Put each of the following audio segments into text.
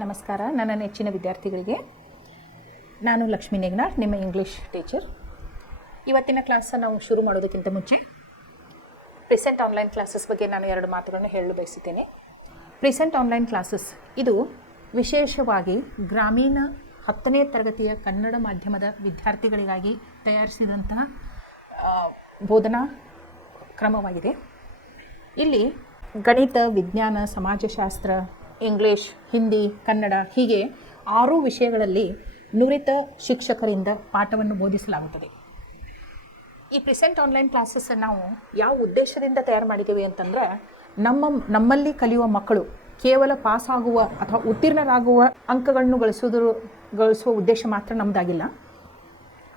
ನಮಸ್ಕಾರ. ನನ್ನ ನೆಚ್ಚಿನ ವಿದ್ಯಾರ್ಥಿಗಳಿಗೆ ನಾನು ಲಕ್ಷ್ಮೀ ನೇಗನಾಳ್, ನಿಮ್ಮ ಇಂಗ್ಲೀಷ್ ಟೀಚರ್. ಇವತ್ತಿನ ಕ್ಲಾಸ್ ನಾವು ಶುರು ಮಾಡೋದಕ್ಕಿಂತ ಮುಂಚೆ ಪ್ರೆಸೆಂಟ್ ಆನ್ಲೈನ್ ಕ್ಲಾಸಸ್ ಬಗ್ಗೆ ನಾನು ಎರಡು ಮಾತುಗಳನ್ನು ಹೇಳಲು ಬಯಸುತ್ತೇನೆ. ಪ್ರೆಸೆಂಟ್ ಆನ್ಲೈನ್ ಕ್ಲಾಸಸ್ ಇದು ವಿಶೇಷವಾಗಿ ಗ್ರಾಮೀಣ 10ನೇ ತರಗತಿಯ ಕನ್ನಡ ಮಾಧ್ಯಮದ ವಿದ್ಯಾರ್ಥಿಗಳಿಗಾಗಿ ತಯಾರಿಸಿದಂತಹ ಬೋಧನಾ ಕ್ರಮವಾಗಿದೆ. ಇಲ್ಲಿ ಗಣಿತ, ವಿಜ್ಞಾನ, ಸಮಾಜಶಾಸ್ತ್ರ, ಇಂಗ್ಲೀಷ್, ಹಿಂದಿ, ಕನ್ನಡ ಹೀಗೆ 6 ವಿಷಯಗಳಲ್ಲಿ ನುರಿತ ಶಿಕ್ಷಕರಿಂದ ಪಾಠವನ್ನು ಬೋಧಿಸಲಾಗುತ್ತದೆ. ಈ ಪ್ರೆಸೆಂಟ್ ಆನ್ಲೈನ್ ಕ್ಲಾಸಸ್ ನಾವು ಯಾವ ಉದ್ದೇಶದಿಂದ ತಯಾರು ಮಾಡಿದ್ದೀವಿ ಅಂತಂದರೆ, ನಮ್ಮಲ್ಲಿ ಕಲಿಯುವ ಮಕ್ಕಳು ಕೇವಲ ಪಾಸ್ ಆಗುವ ಅಥವಾ ಉತ್ತೀರ್ಣರಾಗುವ ಅಂಕಗಳನ್ನು ಗಳಿಸುವ ಉದ್ದೇಶ ಮಾತ್ರ ನಮ್ಮದಾಗಿಲ್ಲ.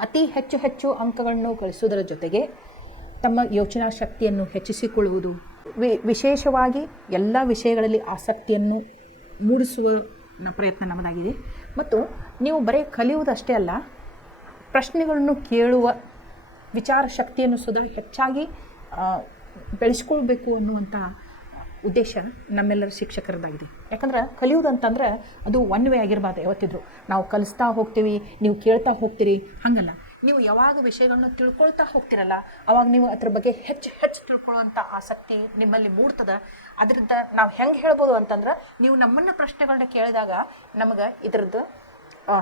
ಅತಿ ಹೆಚ್ಚು ಅಂಕಗಳನ್ನು ಗಳಿಸುವುದರ ಜೊತೆಗೆ ತಮ್ಮ ಯೋಚನಾ ಶಕ್ತಿಯನ್ನು ಹೆಚ್ಚಿಸಿಕೊಳ್ಳುವುದು, ವಿಶೇಷವಾಗಿ ಎಲ್ಲ ವಿಷಯಗಳಲ್ಲಿ ಆಸಕ್ತಿಯನ್ನು ಮೂಡಿಸುವ ಪ್ರಯತ್ನ ನಮ್ಮದಾಗಿದೆ. ಮತ್ತು ನೀವು ಬರೀ ಕಲಿಯುವುದಷ್ಟೇ ಅಲ್ಲ, ಪ್ರಶ್ನೆಗಳನ್ನು ಕೇಳುವ ವಿಚಾರ ಶಕ್ತಿಯನ್ನು ಸುಧಾ ಹೆಚ್ಚಾಗಿ ಬೆಳೆಸ್ಕೊಳ್ಬೇಕು ಅನ್ನುವಂಥ ಉದ್ದೇಶ ನಮ್ಮೆಲ್ಲರ ಶಿಕ್ಷಕರದ್ದಾಗಿದೆ. ಯಾಕಂದ್ರೆ ಕಲಿಯುವುದಂತಂದ್ರೆ ಅದು ಒನ್ ವೇ ಆಗಿರಬಾರ್ದು. ಯಾವತ್ತಿದ್ರು ನಾವು ಕಲಿಸ್ತಾ ಹೋಗ್ತೀವಿ, ನೀವು ಕೇಳ್ತಾ ಹೋಗ್ತೀರಿ, ಹಾಗಲ್ಲ. ನೀವು ಯಾವಾಗ ವಿಷಯಗಳನ್ನ ತಿಳ್ಕೊಳ್ತಾ ಹೋಗ್ತಿರಲ್ಲ, ಅವಾಗ ನೀವು ಅದ್ರ ಬಗ್ಗೆ ಹೆಚ್ಚು ತಿಳ್ಕೊಳ್ಳುವಂಥ ಆಸಕ್ತಿ ನಿಮ್ಮಲ್ಲಿ ಮೂಡ್ತದೆ. ಅದರಿಂದ ನಾವು ಹೆಂಗೆ ಹೇಳ್ಬೋದು ಅಂತಂದ್ರೆ, ನೀವು ನಮ್ಮನ್ನು ಪ್ರಶ್ನೆಗಳನ್ನ ಕೇಳಿದಾಗ ನಮಗೆ ಇದ್ರದ್ದು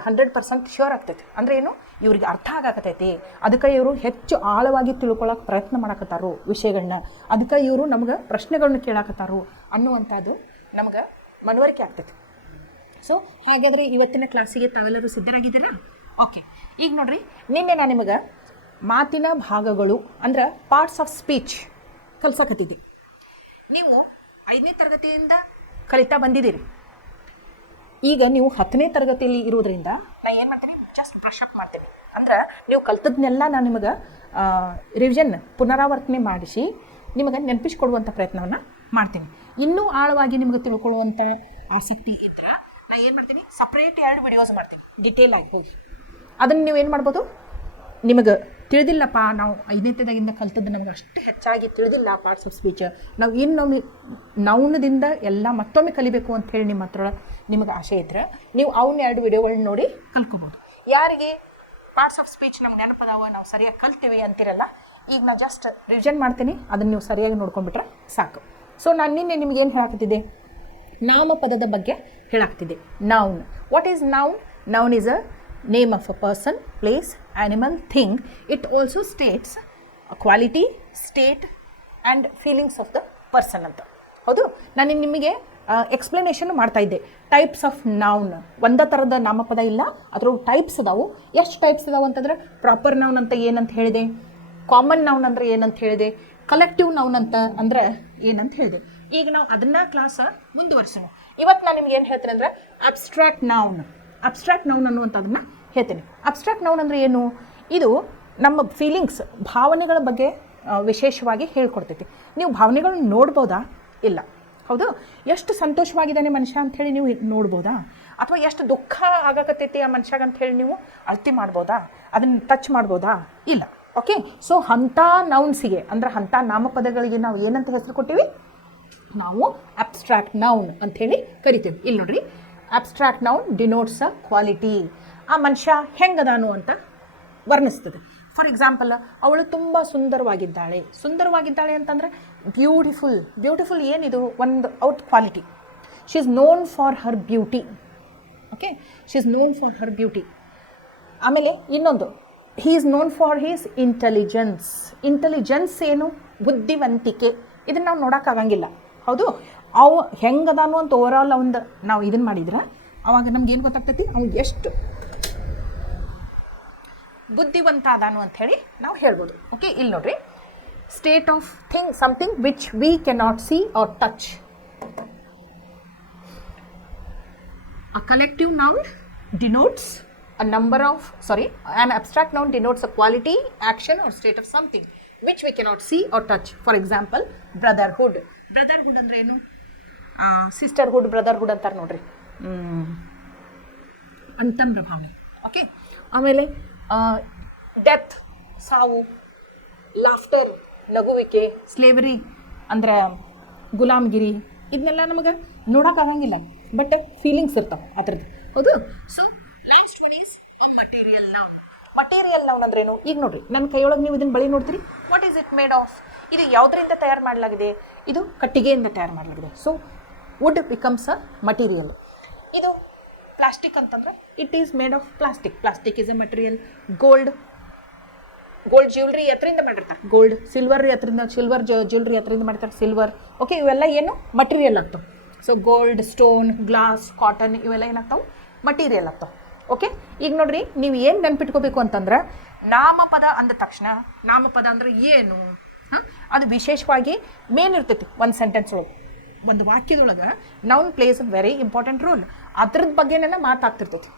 100% ಶ್ಯೂರ್ ಆಗ್ತೈತಿ. ಅಂದ್ರೆ ಏನು, ಇವ್ರಿಗೆ ಅರ್ಥ ಆಗಕತ್ತೈತಿ, ಅದಕ್ಕೆ ಇವರು ಹೆಚ್ಚು ಆಳವಾಗಿ ತಿಳ್ಕೊಳ್ಳೋಕೆ ಪ್ರಯತ್ನ ಮಾಡಕತ್ತಾರೋ ವಿಷಯಗಳನ್ನ, ಅದಕ್ಕೆ ಇವರು ನಮ್ಗೆ ಪ್ರಶ್ನೆಗಳನ್ನ ಕೇಳಾಕತ್ತಾರೋ ಅನ್ನುವಂಥದ್ದು ನಮ್ಗೆ ಮನವರಿಕೆ ಆಗ್ತೈತಿ. ಸೊ ಹಾಗಾದರೆ ಇವತ್ತಿನ ಕ್ಲಾಸಿಗೆ ತಾವೆಲ್ಲರೂ ಸಿದ್ಧರಾಗಿದ್ದೀರಾ? ಓಕೆ. ಈಗ ನೋಡ್ರಿ, ನಿನ್ನೆ ನಾನು ನಿಮಗೆ ಮಾತಿನ ಭಾಗಗಳು ಅಂದ್ರೆ ಪಾರ್ಟ್ಸ್ ಆಫ್ ಸ್ಪೀಚ್ ಕಲ್ಸಕತ್ತಿದ್ದೆ. ನೀವು 5ನೇ ತರಗತಿಯಿಂದ ಕಲಿತಾ ಬಂದಿದ್ದೀರಿ. ಈಗ ನೀವು 10ನೇ ತರಗತಿಯಲ್ಲಿ ಇರೋದ್ರಿಂದ ನಾನು ಏನು ಮಾಡ್ತೀನಿ, ಜಸ್ಟ್ ಬ್ರಷ್ ಅಪ್ ಮಾಡ್ತೀನಿ. ಅಂದ್ರೆ ನೀವು ಕಲ್ತದ್ನೆಲ್ಲ ನಾನು ನಿಮಗೆ ರಿವಿಷನ್ ಪುನರಾವರ್ತನೆ ಮಾಡಿಸಿ ನಿಮಗೆ ನೆನಪಿಸ್ಕೊಡುವಂಥ ಪ್ರಯತ್ನವನ್ನು ಮಾಡ್ತೀನಿ. ಇನ್ನೂ ಆಳವಾಗಿ ನಿಮಗೆ ತಿಳ್ಕೊಳ್ಳುವಂಥ ಆಸಕ್ತಿ ಇದ್ರೆ ನಾನು ಏನು ಮಾಡ್ತೀನಿ, ಸಪ್ರೇಟ್ 2 ವಿಡಿಯೋಸ್ ಮಾಡ್ತೀನಿ, ಡಿಟೇಲ್ ಆಗಿ ಹೋಗಿ. ಅದನ್ನು ನೀವು ಏನು ಮಾಡ್ಬೋದು, ನಿಮಗೆ ತಿಳಿದಿಲ್ಲಪ್ಪ, ನಾವು 5ನೇದಾಗಿಂದ ಕಲ್ತದ್ದು ನಮಗೆ ಅಷ್ಟು ಹೆಚ್ಚಾಗಿ ತಿಳಿದಿಲ್ಲ ಪಾರ್ಟ್ಸ್ ಆಫ್ ಸ್ಪೀಚ್, ನಾವು ಇನ್ನೊಮ್ಮೆ ನೌನದಿಂದ ಎಲ್ಲ ಮತ್ತೊಮ್ಮೆ ಕಲಿಬೇಕು ಅಂತ ಹೇಳಿ ನಿಮ್ಮ ಹತ್ರ ನಿಮಗೆ ಆಸೆ ಇದ್ದರೆ ನೀವು ಅವನ್ನ 2 ವಿಡಿಯೋಗಳನ್ನ ನೋಡಿ ಕಲ್ಕೋಬೋದು. ಯಾರಿಗೆ ಪಾರ್ಟ್ಸ್ ಆಫ್ ಸ್ಪೀಚ್ ನಮ್ಗೆ ನೆನಪದಾವ, ನಾವು ಸರಿಯಾಗಿ ಕಲ್ತೀವಿ ಅಂತಿರಲ್ಲ, ಈಗ ನಾನು ಜಸ್ಟ್ ರಿವಿಷನ್ ಮಾಡ್ತೀನಿ, ಅದನ್ನು ನೀವು ಸರಿಯಾಗಿ ನೋಡ್ಕೊಂಡ್ಬಿಟ್ರೆ ಸಾಕು. ಸೊ ನಾನು ನಿನ್ನೆ ನಿಮ್ಗೆ ಏನು ಹೇಳಾಕ್ತಿದ್ದೆ, ನಾಮಪದದ ಬಗ್ಗೆ ಹೇಳಾಕ್ತಿದ್ದೆ. Noun. What is noun? Noun is a name of a person, place, animal, thing. It also states a quality, state and feelings of the person ಅಂತ. ಹೌದು, ನಾನು ನಿಮಗೆ ಎಕ್ಸ್ಪ್ಲನೇಷನ್ ಮಾಡ್ತಾ ಇದ್ದೆ. ಟೈಪ್ಸ್ ಆಫ್ ನೌನ್, ಒಂದೇ ಥರದ ನಾಮಪದ ಇಲ್ಲ, ಅದ್ರ ಟೈಪ್ಸ್ ಅದಾವು. ಎಷ್ಟು ಟೈಪ್ಸ್ ಅದಾವು ಅಂತಂದ್ರೆ, ಪ್ರಾಪರ್ ನೌನ್ ಅಂತ ಏನಂತ ಹೇಳಿದೆ, ಕಾಮನ್ ನೌನ್ ಅಂದ್ರೆ ಏನಂತ ಹೇಳಿದೆ, ಕಲೆಕ್ಟಿವ್ ನೌನ್ ಅಂತ ಅಂದ್ರೆ ಏನಂತ ಹೇಳಿದೆ. ಈಗ ನಾವು ಅದನ್ನ ಕ್ಲಾಸ್ ಮುಂದುವರ್ಸೋಣ. ಇವತ್ತು ನಾನು ನಿಮ್ಗೆ ಏನು ಹೇಳ್ತೇನೆ ಅಂದರೆ, ಅಬ್ಸ್ಟ್ರಾಕ್ಟ್ ನೌನ್. ಅಬ್ಸ್ಟ್ರಾಕ್ಟ್ ನೌನ್ ಅನ್ನುವಂಥದ್ದನ್ನು ಹೇಳ್ತೇನೆ. ಅಬ್ಸ್ಟ್ರಾಕ್ಟ್ ನೌನ್ ಅಂದರೆ ಏನು? ಇದು ನಮ್ಮ ಫೀಲಿಂಗ್ಸ್, ಭಾವನೆಗಳ ಬಗ್ಗೆ ವಿಶೇಷವಾಗಿ ಹೇಳ್ಕೊಡ್ತೈತಿ. ನೀವು ಭಾವನೆಗಳನ್ನ ನೋಡ್ಬೋದಾ? ಇಲ್ಲ. ಹೌದು, ಎಷ್ಟು ಸಂತೋಷವಾಗಿದ್ದಾನೆ ಮನುಷ್ಯ ಅಂಥೇಳಿ ನೀವು ನೋಡ್ಬೋದಾ? ಅಥವಾ ಎಷ್ಟು ದುಃಖ ಆಗಕತ್ತೈತಿ ಆ ಮನುಷ್ಯಗೆ ಅಂಥೇಳಿ ನೀವು ಅಳತೆ ಮಾಡ್ಬೋದಾ? ಅದನ್ನು ಟಚ್ ಮಾಡ್ಬೋದಾ? ಇಲ್ಲ. ಓಕೆ. ಸೊ ಅಂಥ ನೌನ್ಸಿಗೆ ಅಂದ್ರೆ ಅಂಥ ನಾಮಪದಗಳಿಗೆ ನಾವು ಏನಂತ ಹೆಸರು ಕೊಟ್ಟಿವಿ? ನಾವು ಅಬ್ಸ್ಟ್ರಾಕ್ಟ್ ನೌನ್ ಅಂಥೇಳಿ ಕರಿತೇವೆ. ಇಲ್ಲಿ ನೋಡ್ರಿ, abstract noun denotes a quality. ಆ ಮನುಷ್ಯ ಹೆಂಗದಾನು ಅಂತ ವರ್ಣಿಸ್ತದೆ. ಫಾರ್ ಎಕ್ಸಾಂಪಲ್, ಅವಳು ತುಂಬ ಸುಂದರವಾಗಿದ್ದಾಳೆ. ಸುಂದರವಾಗಿದ್ದಾಳೆ ಅಂತಂದರೆ ಬ್ಯೂಟಿಫುಲ್ ಏನಿದು? ಒಂದು out quality. She is known for her beauty. Okay, she is known for her beauty. ಆಮೇಲೆ ಇನ್ನೊಂದು, he is known for his intelligence. Intelligence ಏನು? ಬುದ್ಧಿವಂತಿಕೆ. ಇದನ್ನು ನಾವು ನೋಡೋಕ್ಕಾಗಂಗಿಲ್ಲ. ಹೌದು, ಅವು ಹೆಂಗದಾನು ಅಂತ ಓವರಾಲ್ ಒಂದು ನಾವು ಇದನ್ನು ಮಾಡಿದ್ರೆ ಅವಾಗ ನಮ್ಗೆ ಏನು ಗೊತ್ತಾಗ್ತೈತಿ, ಅವ್ನು ಎಷ್ಟು ಬುದ್ಧಿವಂತ ಅದಾನು ಅಂತ ಹೇಳಿ ನಾವು ಹೇಳ್ಬೋದು. ಓಕೆ. ಇಲ್ಲಿ ನೋಡ್ರಿ, state of thing, something which we cannot see or touch. A collective noun denotes a number of, an abstract noun denotes a quality, action or state of something which we cannot see or touch. For example, brotherhood. Brotherhood ಅಂದ್ರೆ ಏನು? ಸಿಸ್ಟರ್ಹುಡ್, brotherhood ಅಂತಾರೆ ನೋಡ್ರಿ, ಅಂತಮ್ರ ಭಾವನೆ. Okay. ಆಮೇಲೆ death, ಸಾವು, laughter, ನಗುವಿಕೆ, slavery ಅಂದ್ರೆ ಗುಲಾಮಗಿರಿ, ಇದನ್ನೆಲ್ಲ ನಮಗೆ ನೋಡೋಕ್ಕಾಗಂಗಿಲ್ಲ. ಬಟ್ ಫೀಲಿಂಗ್ಸ್ ಇರ್ತಾವೆ ಅದ್ರದ್ದು. ಹೌದು. So last one is a material noun. Material noun ಅಂದ್ರೇನು? ಈಗ ನೋಡ್ರಿ ನನ್ನ ಕೈಯೊಳಗೆ ನೀವು ಇದನ್ನು ಬಳಿ ನೋಡ್ತೀರಿ. What is it made of? ಇದು ಯಾವುದರಿಂದ ತಯಾರು ಮಾಡಲಾಗಿದೆ? ಇದು ಕಟ್ಟಿಗೆಯಿಂದ ತಯಾರು ಮಾಡಲಾಗಿದೆ. So wood becomes a material. ಇದು ಪ್ಲಾಸ್ಟಿಕ್ ಅಂತಂದ್ರೆ it is made of plastic. Plastic is a material. Gold jewellery ಎತ್ತರಿಂದ ಮಾಡಿರ್ತಾರೆ. ಗೋಲ್ಡ್. ಸಿಲ್ವರ್ ಎತ್ತರಿಂದ ಜ್ಯುವೆಲ್ರಿ ಎತ್ತರಿಂದ ಮಾಡ್ತಾರೆ. ಸಿಲ್ವರ್. ಓಕೆ, ಇವೆಲ್ಲ ಏನು ಮಟೀರಿಯಲ್ ಆಗ್ತಾವೆ. So gold, stone, glass, cotton ಇವೆಲ್ಲ ಏನಾಗ್ತಾವೆ? ಮಟೀರಿಯಲ್ ಆಗ್ತಾವೆ. ಓಕೆ, ಈಗ ನೋಡ್ರಿ ನೀವು ಏನು ನೆನ್ಪಿಟ್ಕೋಬೇಕು ಅಂತಂದ್ರೆ ನಾಮಪದ ಅಂದ ತಕ್ಷಣ ನಾಮಪದ ಅಂದ್ರೆ ಏನು? ಅದು ವಿಶೇಷವಾಗಿ ಮೇನ್ ಇರ್ತೈತಿ ಒಂದು ಸೆಂಟೆನ್ಸ್ ಒಳಗೆ, ಒಂದು ವಾಕ್ಯದೊಳಗೆ noun plays a very important role. ಅದ್ರದ್ದು ಬಗ್ಗೆನೇ ಮಾತಾಗ್ತಿರ್ತೈತಿ.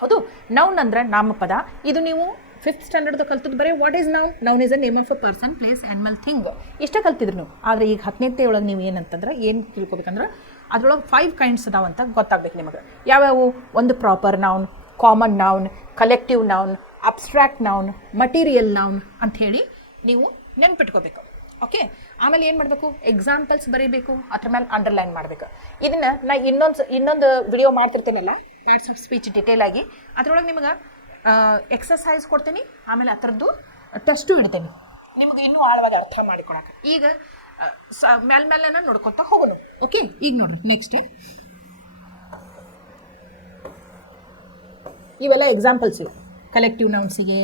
ಹೌದು. ನೌನ್ ಅಂದ್ರೆ ನಾಮಪದ. ಇದು ನೀವು 5th ಸ್ಟ್ಯಾಂಡರ್ಡ್ ಕಲ್ತದ್ದು ಬರೀ what is noun? Noun is a name of a person, place, animal, thing ಇಷ್ಟೇ ಕಲ್ತಿದ್ರು ನೀವು. ಆದರೆ ಈಗ 10ನೇ ಒಳಗೆ ನೀವು ಏನಂತಂದ್ರೆ ಏನು ತಿಳ್ಕೊಬೇಕಂದ್ರೆ ಅದ್ರೊಳಗೆ 5 ಕೈಂಡ್ಸ್ ಅದಾವಂತ ಗೊತ್ತಾಗ್ಬೇಕು ನಿಮಗೆ. ಯಾವ್ಯಾವು? ಒಂದು proper noun, common noun, collective noun, abstract noun, material noun ಅಂಥೇಳಿ ನೀವು ನೆನ್ಪಿಟ್ಕೋಬೇಕು. ಓಕೆ, ಆಮೇಲೆ ಏನು ಮಾಡಬೇಕು? ಎಕ್ಸಾಂಪಲ್ಸ್ ಬರೀಬೇಕು, ಅದ್ರ ಮೇಲೆ ಅಂಡರ್ಲೈನ್ ಮಾಡಬೇಕು. ಇದನ್ನು ನಾ ಇನ್ನೊಂದು ವಿಡಿಯೋ ಮಾಡ್ತಿರ್ತೇನಲ್ಲ, ಪಾರ್ಟ್ಸ್ ಆಫ್ ಸ್ಪೀಚ್ ಡಿಟೇಲ್ ಆಗಿ, ಅದರೊಳಗೆ ನಿಮಗೆ ಎಕ್ಸಸೈಸ್ ಕೊಡ್ತೀನಿ, ಆಮೇಲೆ ಆ ಥರದ್ದು ಟೆಸ್ಟು ಇಡ್ತೇನೆ ನಿಮಗೆ ಇನ್ನೂ ಆಳವಾಗಿ ಅರ್ಥ ಮಾಡಿಕೊಡಕ್ಕೆ. ಈಗ ಮೇಲ್ಮೇಲೆ ನೋಡ್ಕೊತಾ ಹೋಗೋಣ. ಓಕೆ, ಈಗ ನೋಡ್ರಿ ನೆಕ್ಸ್ಟ್ ಇವೆಲ್ಲ ಎಕ್ಸಾಂಪಲ್ಸ್ ಇವೆ ಕಲೆಕ್ಟಿವ್ ನೌನ್ಸಿಗೆ,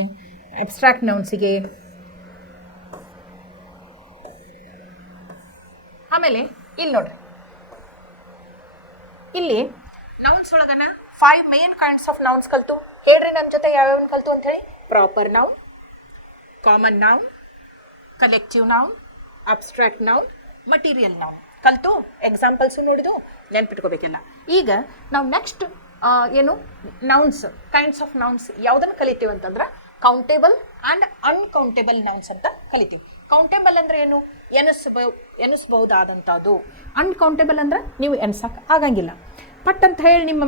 ಅಬ್ಸ್ಟ್ರಾಕ್ಟ್ ನೌನ್ಸಿಗೆ. ಆಮೇಲೆ ಇಲ್ಲಿ ನೋಡ್ರಿ, ಇಲ್ಲಿ ನೌನ್ಸ್ ಒಳಗನ 5 ಮೇನ್ ಕೈಂಡ್ಸ್ ಆಫ್ ನೌನ್ಸ್ ಕಲ್ತು. ಹೇಳ್ರಿ ನನ್ನ ಜೊತೆ ಯಾವ್ಯಾವ ಕಲ್ತು ಅಂತ ಹೇಳಿ. Proper noun, common noun, collective noun, abstract noun, material noun ಕಲ್ತು. ಎಕ್ಸಾಂಪಲ್ಸು ನೋಡಿದು ನೆನ್ಪಿಟ್ಕೋಬೇಕೆಲ್ಲ. ಈಗ ನಾವು ನೆಕ್ಸ್ಟ್ ಏನು ನೌನ್ಸ್, ಕೈಂಡ್ಸ್ ಆಫ್ ನೌನ್ಸ್ ಯಾವುದನ್ನು ಕಲಿತೀವಿ ಅಂತಂದ್ರೆ ಕೌಂಟೇಬಲ್ ಆ್ಯಂಡ್ ಅನ್ಕೌಂಟೇಬಲ್ ನೌನ್ಸ್ ಅಂತ ಕಲಿತೀವಿ. ಕೌಂಟೇಬಲ್ ಅಂದರೆ ಏನು? ಎನಿಸ್ಬಹುದಾದಂಥದ್ದು. ಅನ್ಕೌಂಟೇಬಲ್ ಅಂದ್ರೆ ನೀವು ಎನ್ಸಕ್ಕೆ ಆಗಂಗಿಲ್ಲ. ಪಟ್ ಅಂತ ಹೇಳಿ ನಿಮ್ಮ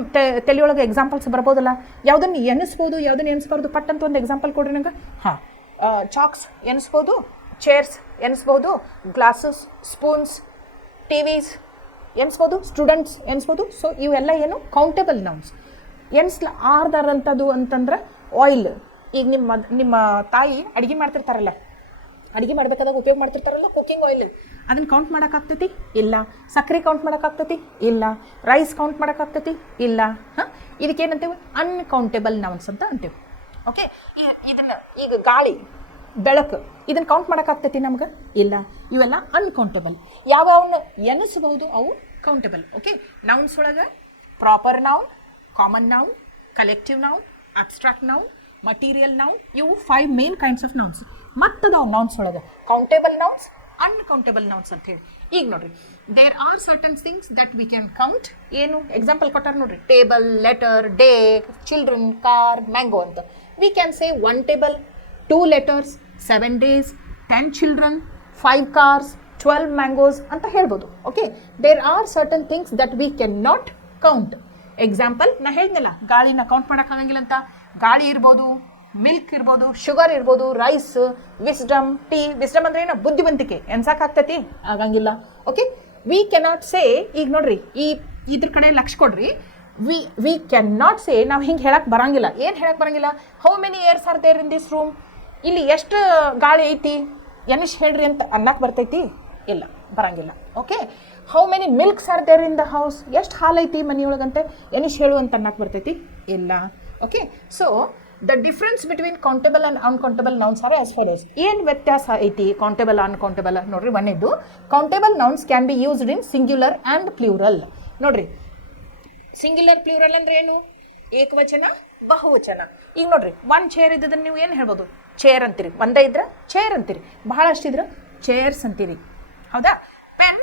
ತಲೆಯೊಳಗೆ ಎಕ್ಸಾಂಪಲ್ಸ್ ಬರ್ಬೋದಲ್ಲ, ಯಾವುದನ್ನು ಎನಿಸ್ಬೋದು, ಯಾವುದನ್ನು ಎನಿಸ್ಬಾರ್ದು. ಪಟ್ ಅಂತ ಒಂದು ಎಕ್ಸಾಂಪಲ್ ಕೊಡ್ರಿ ನಂಗೆ. ಹಾಂ, ಚಾಕ್ಸ್ ಎನಿಸ್ಬೋದು, ಚೇರ್ಸ್ ಎನಿಸ್ಬೋದು, ಗ್ಲಾಸಸ್, ಸ್ಪೂನ್ಸ್, ಟಿವೀಸ್ ಎನಿಸ್ಬೋದು, ಸ್ಟೂಡೆಂಟ್ಸ್ ಎನಿಸ್ಬೋದು. ಸೊ ಇವೆಲ್ಲ ಏನು? Countable nouns. ಆರ್ದಾರಂಥದ್ದು ಅಂತಂದ್ರೆ ಆಯಿಲ್. ಈಗ ನಿಮ್ಮ ತಾಯಿ ಅಡುಗೆ ಮಾಡ್ತಿರ್ತಾರಲ್ಲ, ಅಡುಗೆ ಮಾಡ್ಬೇಕಾದಾಗ ಉಪಯೋಗ ಮಾಡ್ತಿರ್ತಾರಲ್ಲ ಕುಕ್ಕಿಂಗ್ ಆಯಿಲ್, ಅದನ್ನು ಕೌಂಟ್ ಮಾಡೋಕ್ಕಾಗ್ತೈತಿ? ಇಲ್ಲ. ಸಕ್ಕರೆ ಕೌಂಟ್ ಮಾಡೋಕ್ಕಾಗ್ತೈತಿ? ಇಲ್ಲ. ರೈಸ್ ಕೌಂಟ್ ಮಾಡೋಕ್ಕಾಗ್ತೈತಿ? ಇಲ್ಲ. ಹಾಂ, ಇದಕ್ಕೇನಂತೇವೆ? ಅನ್ಕೌಂಟೇಬಲ್ ನೌನ್ಸ್ ಅಂತ ಅಂತೀವಿ. ಓಕೆ, ಇದನ್ನು ಈಗ ಗಾಳಿ, ಬೆಳಕು ಇದನ್ನು ಕೌಂಟ್ ಮಾಡೋಕ್ಕಾಗ್ತೈತಿ ನಮ್ಗೆ? ಇಲ್ಲ. ಇವೆಲ್ಲ ಅನ್ಕೌಂಟೇಬಲ್. ಯಾವ್ಯಾವನ್ನ ಎನಿಸಬಹುದು ಅವು ಕೌಂಟೇಬಲ್. ಓಕೆ, ನೌನ್ಸ್ ಒಳಗೆ proper noun, common noun, collective noun, abstract noun, material noun, ಇವು 5 ಮೇನ್ ಕೈಂಡ್ಸ್ ಆಫ್ ನೌನ್ಸ್. ಮತ್ತದಾವು ನೌನ್ಸ್ ಒಳಗೆ ಕೌಂಟೇಬಲ್ ನೌನ್ಸ್, ಅನ್ಕೌಂಟೇಬಲ್ ನೌನ್ಸ್ ಅಂತ ಹೇಳಿ. ಈಗ ನೋಡ್ರಿ, there are certain things that we can count. ಏನು ಎಕ್ಸಾಂಪಲ್ ಕೊಟ್ಟಾರ ನೋಡ್ರಿ, table, letter, day, children, car, mango ಅಂತ. We can say 1 table, 2 letters, 7 days, 10 children, 5 cars, 12 mangoes ಅಂತ ಹೇಳ್ಬೋದು. Okay, there are certain things that we can not count. Example ನಾ ಹೇಳಿದ್ನಲ್ಲ, ಗಾಳಿನ count ಮಾಡೋಕ್ಕಾಗಂಗಿಲ್ಲ ಅಂತ. ಗಾಳಿ ಇರ್ಬೋದು, ಮಿಲ್ಕ್ ಇರ್ಬೋದು, ಶುಗರ್ ಇರ್ಬೋದು, ರೈಸ್, ವಿಸ್ಡಮ್, ಟೀ. ವಿಸ್ಡಮ್ ಅಂದ್ರೆ ಏನು? ಬುದ್ಧಿವಂತಿಕೆ. ಎನ್ಸಾಕಾಗ್ತೈತಿ? ಆಗಂಗಿಲ್ಲ. Okay, we cannot say. ಈಗ ನೋಡ್ರಿ, ಇದ್ರ ಕಡೆ ಲಕ್ಷ ಕೊಡ್ರಿ. We can not say. ನಾವು ಹಿಂಗೆ ಹೇಳಕ್ಕೆ ಬರಂಗಿಲ್ಲ. ಏನು ಹೇಳಕ್ಕೆ ಬರಂಗಿಲ್ಲ? How many airs are there in this room? ಇಲ್ಲಿ ಎಷ್ಟು ಗಾಳಿ ಐತಿ ಎನಿಶ್ ಹೇಳ್ರಿ ಅಂತ ಅನ್ನಕ್ಕೆ ಬರ್ತೈತಿ? ಇಲ್ಲ, ಬರಂಗಿಲ್ಲ. Okay, how many milks are there in the house? ಎಷ್ಟು ಹಾಲು ಐತಿ ಮನೆಯೊಳಗಂತೆ ಎನಿಶ್ ಹೇಳು ಅಂತ ಅನ್ನಕ್ಕೆ ಬರ್ತೈತಿ? ಇಲ್ಲ. Okay, so the difference between countable and uncountable nouns are as follows. ಏನು ವ್ಯತ್ಯಾಸ ಐತಿ ಕೌಂಟೇಬಲ್ ಅನ್ಕೌಂಟೇಬಲ್? ನೋಡ್ರಿ, ಒಂದೇದು countable nouns can be used in singular and plural. ನೋಡ್ರಿ, ಸಿಂಗ್ಯುಲರ್ ಪ್ಲೂರಲ್ ಅಂದ್ರೆ ಏನು? ಏಕವಚನ, ಬಹುವಚನ. ಈಗ ನೋಡ್ರಿ, 1 ಚೇರ್ ಇದ್ದದನ್ನು ನೀವು ಏನು ಹೇಳ್ಬೋದು? ಚೇರ್ ಅಂತೀರಿ. ಒಂದೇ ಇದ್ರೆ ಚೇರ್ ಅಂತೀರಿ, ಬಹಳಷ್ಟಿದ್ರೆ ಚೇರ್ಸ್ ಅಂತೀರಿ. ಹೌದಾ? Pen,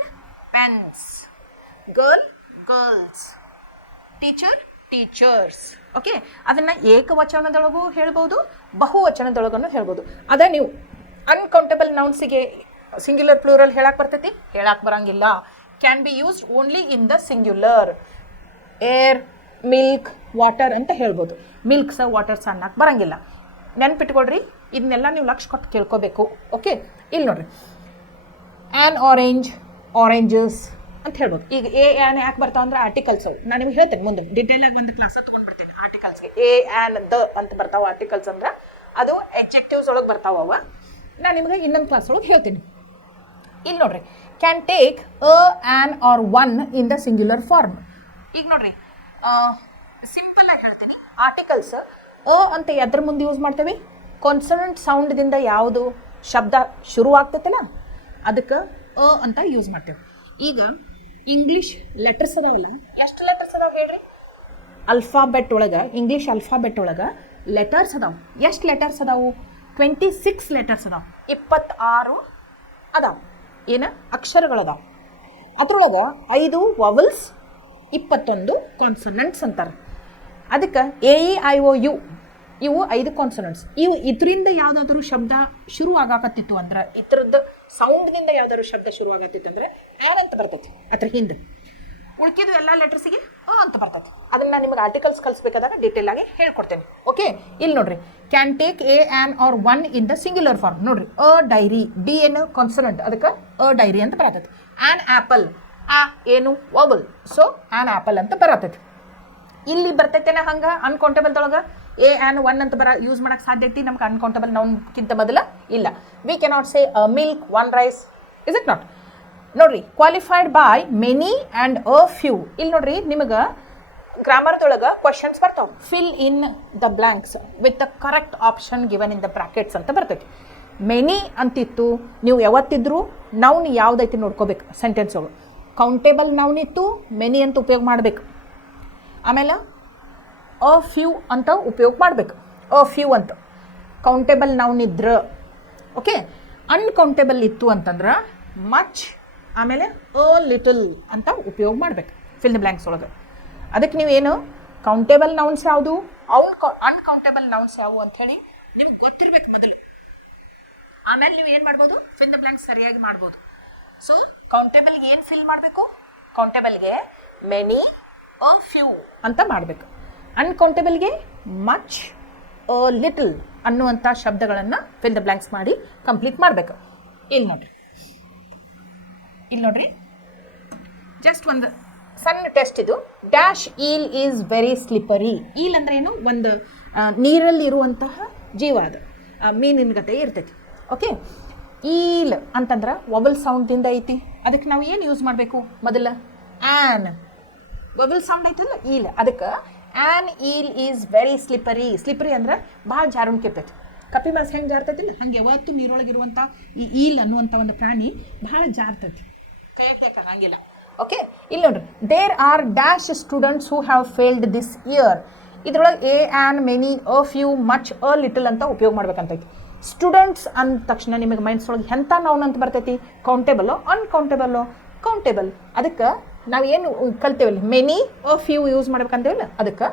pens, girl, girls, teacher, teachers. Okay, ಅದನ್ನು ಏಕವಚನದೊಳಗೂ ಹೇಳ್ಬೋದು, ಬಹುವಚನದೊಳಗೂ ಹೇಳ್ಬೋದು. ಅದೇ ನೀವು ಅನ್ಕೌಂಟೇಬಲ್ ನೌನ್ಸಿಗೆ ಸಿಂಗ್ಯುಲರ್ ಪ್ಲೂರಲ್ ಹೇಳಕ್ಕೆ ಬರ್ತೈತಿ? ಹೇಳಕ್ಕೆ ಬರಂಗಿಲ್ಲ. Can be used only in the singular. Air, milk, water ಅಂತ ಹೇಳ್ಬೋದು. ಮಿಲ್ಕ್ಸ್, ವಾಟರ್ಸ್ ಅನ್ನಕ್ಕೆ ಬರಂಗಿಲ್ಲ. ನೆನ್ಪಿಟ್ಕೊಳ್ರಿ, ಇದನ್ನೆಲ್ಲ ನೀವು ಲಕ್ಷ ಕೊಟ್ಟು ಕೇಳ್ಕೋಬೇಕು. ಓಕೆ, ಇಲ್ಲಿ ನೋಡ್ರಿ, ಆ್ಯನ್ ಆರೆಂಜ್, ಆರೆಂಜಸ್ ಅಂತ ಹೇಳ್ಬೋದು. ಈಗ ಎ ಆ್ಯನ್ ಯಾಕೆ ಬರ್ತಾವ ಅಂದ್ರೆ ಆರ್ಟಿಕಲ್ಸ್ ಅವು ನಾನು ನಿಮ್ಗೆ ಹೇಳ್ತೇನೆ ಮುಂದೆ ಡಿಟೇಲ್ ಆಗಿ ಒಂದು ಕ್ಲಾಸ್ ತೊಗೊಂಡ್ಬಿಡ್ತೇನೆ. ಆರ್ಟಿಕಲ್ಸ್ಗೆ ಎ ಆ್ಯನ್ ದ ಅಂತ ಬರ್ತಾವ ಆರ್ಟಿಕಲ್ಸ್ ಅಂದ್ರೆ ಅದು ಎಡ್ಜೆಕ್ಟಿವ್ಸ್ ಒಳಗೆ ಬರ್ತಾವ ಅವ. ನಾನು ನಿಮ್ಗೆ ಇನ್ನೊಂದು ಕ್ಲಾಸ್ ಒಳಗೆ ಹೇಳ್ತೀನಿ. ಇಲ್ಲಿ ನೋಡ್ರಿ, can take a an or one in the singular form. ಈಗ ನೋಡ್ರಿ ಸಿಂಪಲ್ ಆಗಿ ಹೇಳ್ತೀನಿ, ಆರ್ಟಿಕಲ್ಸ್ ಅ ಅಂತ ಎದ್ರ ಮುಂದೆ ಯೂಸ್ ಮಾಡ್ತೇವೆ? ಕಾನ್ಸನೆಂಟ್ ಸೌಂಡ್ದಿಂದ ಯಾವುದು ಶಬ್ದ ಶುರು ಆಗ್ತೈತಲ್ಲ ಅದಕ್ಕೆ ಅ ಅಂತ ಯೂಸ್ ಮಾಡ್ತೇವೆ. ಈಗ ಇಂಗ್ಲೀಷ್ ಲೆಟರ್ಸ್ ಅದಾವಲ್ಲ, ಎಷ್ಟು ಲೆಟರ್ಸ್ ಅದಾವ ಹೇಳ್ರಿ? ಅಲ್ಫಾಬೆಟ್ ಒಳಗೆ, ಇಂಗ್ಲೀಷ್ ಅಲ್ಫಾಬೆಟ್ ಒಳಗೆ ಲೆಟರ್ಸ್ ಅದಾವೆ. ಎಷ್ಟು ಲೆಟರ್ಸ್ ಅದಾವು? 26 ಲೆಟರ್ಸ್ ಅದಾವೆ. 26 ಅದಾವೆ ಏನು ಅಕ್ಷರಗಳದಾವೆ. ಅದ್ರೊಳಗೆ 5 ವವಲ್ಸ್, 21 ಕಾನ್ಸನೆಂಟ್ಸ್ ಅಂತಾರೆ. ಅದಕ್ಕೆ A E I O U ಇವು 5 ಕಾನ್ಸನೆಂಟ್ಸ್. ಇವು ಇದರಿಂದ ಯಾವುದಾದ್ರೂ ಶಬ್ದ ಶುರು ಆಗಾಕತ್ತಿತ್ತು ಅಂದ್ರೆ, ಇತರದ್ದು ಸೌಂಡ್ನಿಂದ ಯಾವ್ದಾದ್ರು ಶಬ್ದ ಶುರು ಆಗತ್ತಿತ್ತು ಅಂದ್ರೆ ಆ್ಯನ್ ಅಂತ ಬರ್ತೈತಿ ಅದ್ರ ಹಿಂದೆ. ಉಳ್ಕಿದ್ದು ಎಲ್ಲ ಲೆಟರ್ಸಿಗೆ ಅ ಅಂತ ಬರ್ತೈತಿ. ಅದನ್ನು ನಿಮಗೆ ಆರ್ಟಿಕಲ್ಸ್ ಕಲಿಸ್ಬೇಕಾದಾಗ ಡೀಟೇಲ್ ಆಗಿ ಹೇಳ್ಕೊಡ್ತೇನೆ. ಓಕೆ, ಇಲ್ಲಿ ನೋಡ್ರಿ, can take a an or one in the singular form. ನೋಡ್ರಿ, ಅ ಡೈರಿ, ಡಿ ಏನು ಕಾನ್ಸನೆಂಟ್, ಅದಕ್ಕೆ ಅ ಡೈರಿ ಅಂತ ಬರತೈತಿ. ಆ್ಯನ್ ಆ್ಯಪಲ್, ಆ ಏನು ವಬಲ್, ಸೊ ಆ್ಯನ್ ಆ್ಯಪಲ್ ಅಂತ ಬರತೈತಿ. ಇಲ್ಲಿ ಬರ್ತೈತೇನೆ ಹಂಗೆ ಅನ್ಕೌಂಟೇಬಲ್ದೊಳಗೆ ಎ ಆ್ಯನ್ ಒನ್ ಅಂತ ಯೂಸ್ ಮಾಡೋಕ್ಕೆ ಸಾಧ್ಯ ಐತಿ ನಮ್ಗೆ ಅನ್ಕೌಂಟಬಲ್ ನೌನ್ಕಿಂತ ಮೊದಲ ಇಲ್ಲ. We cannot say a milk, one rice, is it not? ನೋಡ್ರಿ, qualified by many and a few. ಇಲ್ಲಿ ನೋಡ್ರಿ, ನಿಮಗೆ ಗ್ರಾಮರ್ದೊಳಗೆ ಕ್ವಶನ್ಸ್ ಬರ್ತಾವೆ. Fill in the blanks with the correct option given in the brackets ಅಂತ ಬರ್ತೈತಿ. ಮೆನಿ ಅಂತಿತ್ತು, ನೀವು ಯಾವತ್ತಿದ್ರು ನೌನ್ ಯಾವುದೈತಿ ನೋಡ್ಕೋಬೇಕು ಸೆಂಟೆನ್ಸ್ ಒಳಗೆ. ಕೌಂಟೇಬಲ್ ನೌನ್ ಇತ್ತು, ಮೆನಿ ಅಂತ ಉಪಯೋಗ ಮಾಡಬೇಕು. ಆಮೇಲೆ ಅ ಫ್ಯೂ ಅಂತ ಉಪಯೋಗ ಮಾಡಬೇಕು. ಅ ಫ್ಯೂ ಅಂತ ಕೌಂಟೇಬಲ್ ನೌನ್ ಇದ್ರೆ ಓಕೆ. ಅನ್ಕೌಂಟೇಬಲ್ ಇತ್ತು ಅಂತಂದ್ರೆ ಮಚ್, ಆಮೇಲೆ ಅ ಲಿಟಲ್ ಅಂತ ಉಪಯೋಗ ಮಾಡಬೇಕು ಫಿಲ್ ದ ಬ್ಲ್ಯಾಂಕ್ಸ್ ಒಳಗೆ. ಅದಕ್ಕೆ ನೀವೇನು ಕೌಂಟೇಬಲ್ ನೌನ್ಸ್ ಯಾವುದು, ಅನ್ಕೌಂಟೇಬಲ್ ನೌನ್ಸ್ ಯಾವುವು ಅಂತ ಹೇಳಿ ನಿಮ್ಗೆ ಗೊತ್ತಿರ್ಬೇಕು ಮೊದಲು. ಆಮೇಲೆ ನೀವು ಏನು ಮಾಡ್ಬೋದು, ಫಿಲ್ ದ ಬ್ಲ್ಯಾಂಕ್ಸ್ ಸರಿಯಾಗಿ ಮಾಡ್ಬೋದು. ಸೊ ಕೌಂಟೇಬಲ್ಗೆ ಏನು ಫಿಲ್ ಮಾಡಬೇಕು? ಕೌಂಟೇಬಲ್ಗೆ ಮೆನಿ, ಅ ಫ್ಯೂ ಅಂತ ಮಾಡಬೇಕು. ಅನ್ಕೌಂಟೇಬಲ್ಗೆ ಮಚ್, ಅ ಲಿಟಲ್ ಅನ್ನುವಂಥ ಶಬ್ದಗಳನ್ನು ಫಿಲ್ ದ ಬ್ಲ್ಯಾಂಕ್ಸ್ ಮಾಡಿ ಕಂಪ್ಲೀಟ್ ಮಾಡಬೇಕು. ಇಲ್ಲಿ ನೋಡ್ರಿ, ಜಸ್ಟ್ ಒಂದು ಸಣ್ಣ ಟೆಸ್ಟ್ ಇದು. Dash eel is very slippery. Eel ಅಂದ್ರೆ ಏನು? ಒಂದು ನೀರಲ್ಲಿ ಇರುವಂತಹ ಜೀವ, ಅದು ಮೀನಿನ ಗತೆ ಇರ್ತೈತಿ. ಓಕೆ, ಈಲ್ ಅಂತಂದ್ರೆ ವಬಲ್ ಸೌಂಡ್ದಿಂದ ಐತಿ. ಅದಕ್ಕೆ ನಾವು ಏನು ಯೂಸ್ ಮಾಡಬೇಕು? ಮೊದಲ ಆ್ಯನ್ ವಬಲ್ ಸೌಂಡ್ ಐತಲ್ಲ, ಈಲ್. ಅದಕ್ಕೆ an eel is very slippery. Slippery ಅಂದ್ರೆ ಭಾಳ ಜಾರುಣಿಕೆ ಇರ್ತೈತಿ. ಕಪ್ಪಿ ಮಾಸ್ ಹೆಂಗೆ ಜಾರ್ತೈತಿಲ್ಲ ಹಂಗೆ ಯಾವತ್ತು ನೀರೊಳಗಿರುವಂಥ ಈ ಈಲ್ ಅನ್ನುವಂಥ ಒಂದು ಪ್ರಾಣಿ ಭಾಳ ಜಾರ್ತೈತಿ, ಕೈಯಾಗಿಲ್ಲ. ಓಕೆ, ಇಲ್ಲಿ ನೋಡ್ರಿ, there are dash students who have failed this year. ಇದ್ರೊಳಗೆ a an, many, a few, much, a little ಅಂತ ಉಪಯೋಗ ಮಾಡ್ಬೇಕಂತೈತಿ. ಸ್ಟೂಡೆಂಟ್ಸ್ ಅಂದ ತಕ್ಷಣ ನಿಮಗೆ ಮೈಂಡ್ಸ್ ಒಳಗೆ ಎಂಥ ನೌನ್ ಅಂತ ಬರ್ತೈತಿ? Countable, uncountable? ಕೌಂಟೇಬಲ್. ಅದಕ್ಕೆ ನಾವು ಏನು ಕಲ್ತೇವಲ್ಲ, ಮೆನಿ, ಅ ಫ್ಯೂ ಯೂಸ್ ಮಾಡ್ಬೇಕಂತೇವಲ್ಲ, ಅದಕ್ಕೆ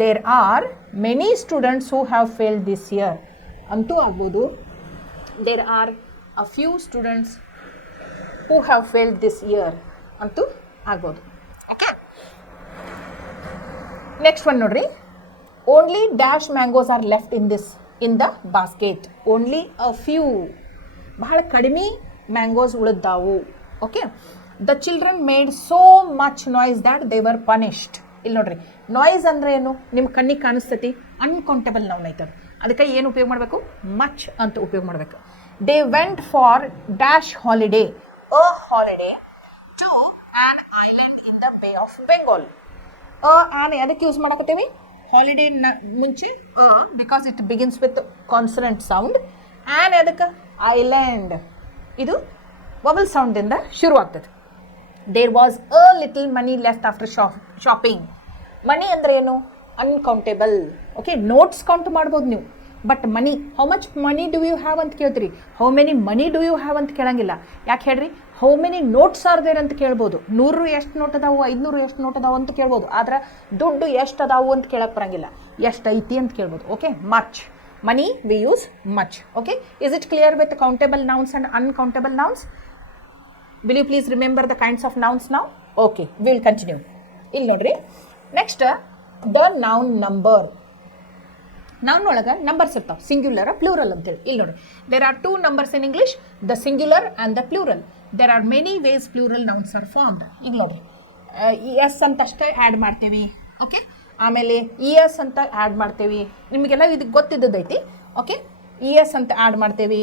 there are many students who have failed this year ಅಂತೂ ಆಗ್ಬೋದು. There are a few students who have failed this year ಅಂತೂ ಆಗ್ಬೋದು. ಓಕೆ, ನೆಕ್ಸ್ಟ್ ಒನ್ ನೋಡ್ರಿ, only dash mangoes are left in the basket. Only a few, ಬಹಳ ಕಡಿಮೆ mangoes ಉಳಿದಾವು. Okay, the children made so much noise that they were punished. ಇಲ್ಲಿ ನೋಡ್ರಿ, noise ಅಂದ್ರೆ ಏನು? ನಿಮ್ಮ ಕಣ್ಣಿಗೆ ಕಾಣಿಸ್ತೈತಿ, ಅನ್ಕೌಂಟೇಬಲ್ ನೌನ್ ಐತದ. ಅದಕ್ಕೆ ಏನು ಉಪಯೋಗ ಮಾಡಬೇಕು? ಮಚ್ ಅಂತ ಉಪಯೋಗ ಮಾಡಬೇಕು. They went for dash holiday, a holiday, to an island in the bay of Bengal. An ಅದಕ್ಕೆ ಯೂಸ್ ಮಾಡಕತ್ತೀವಿ? ಹಾಲಿಡೇ ಮುಂಚೆ because it begins with consonant sound. An ಅದಕ್ಕೆ ಐಲ್ಯಾಂಡ್, ಇದು ವಬಲ್ ಸೌಂಡ್ದಿಂದ ಶುರು ಆಗ್ತದೆ. There was a little money left after shopping. Money ಅಂದ್ರೆ ಏನು? ಅನ್ಕೌಂಟೇಬಲ್. ಓಕೆ, ನೋಟ್ಸ್ ಕೌಂಟ್ ಮಾಡ್ಬೋದು ನೀವು, but money, how much money do you have ಅಂತ ಕೇಳ್ತೀರಿ. How many money do you have ಅಂತ ಕೇಳಂಗಿಲ್ಲ. ಯಾಕೆ ಹೇಳ್ರಿ? How many notes are there ಅಂತ ಕೇಳ್ಬೋದು. 100 ಎಷ್ಟು ನೋಟ್ ಅದಾವು, 500 ಎಷ್ಟು ನೋಟ್ ಅದಾವು ಅಂತ ಕೇಳ್ಬೋದು. ಆದ್ರೆ ದುಡ್ಡು ಎಷ್ಟು ಅದಾವು ಅಂತ ಕೇಳಕ್ಕೆ ಬರಂಗಿಲ್ಲ, ಎಷ್ಟು ಐತಿ ಅಂತ ಕೇಳ್ಬೋದು. Okay, much, money we use much. Okay, is it clear with countable nouns and uncountable nouns? Will you please remember the kinds of nouns ನಾವು? Okay, will continue. ಇಲ್ಲಿ ನೋಡ್ರಿ, next the noun number. Noun ಒಳಗೆ numbers ಇರ್ತಾವೆ, singular plural ಅಂತೇಳಿ. ಇಲ್ಲಿ ನೋಡಿ, there are 2 numbers in English, the singular and the plural. There are many ways plural nouns are formed. ಈಗ ನೋಡಿರಿ ಎಸ್ ಅಂತ ಅಷ್ಟೇ ಆ್ಯಡ್ ಮಾಡ್ತೀವಿ. ಓಕೆ, ಆಮೇಲೆ ಇ ಎಸ್ ಅಂತ ಆ್ಯಡ್ ಮಾಡ್ತೀವಿ. ನಿಮಗೆಲ್ಲ ಇದಕ್ಕೆ ಗೊತ್ತಿದ್ದದೈತಿ. ಓಕೆ, ಇ ಎಸ್ ಅಂತ ಆ್ಯಡ್ ಮಾಡ್ತೀವಿ.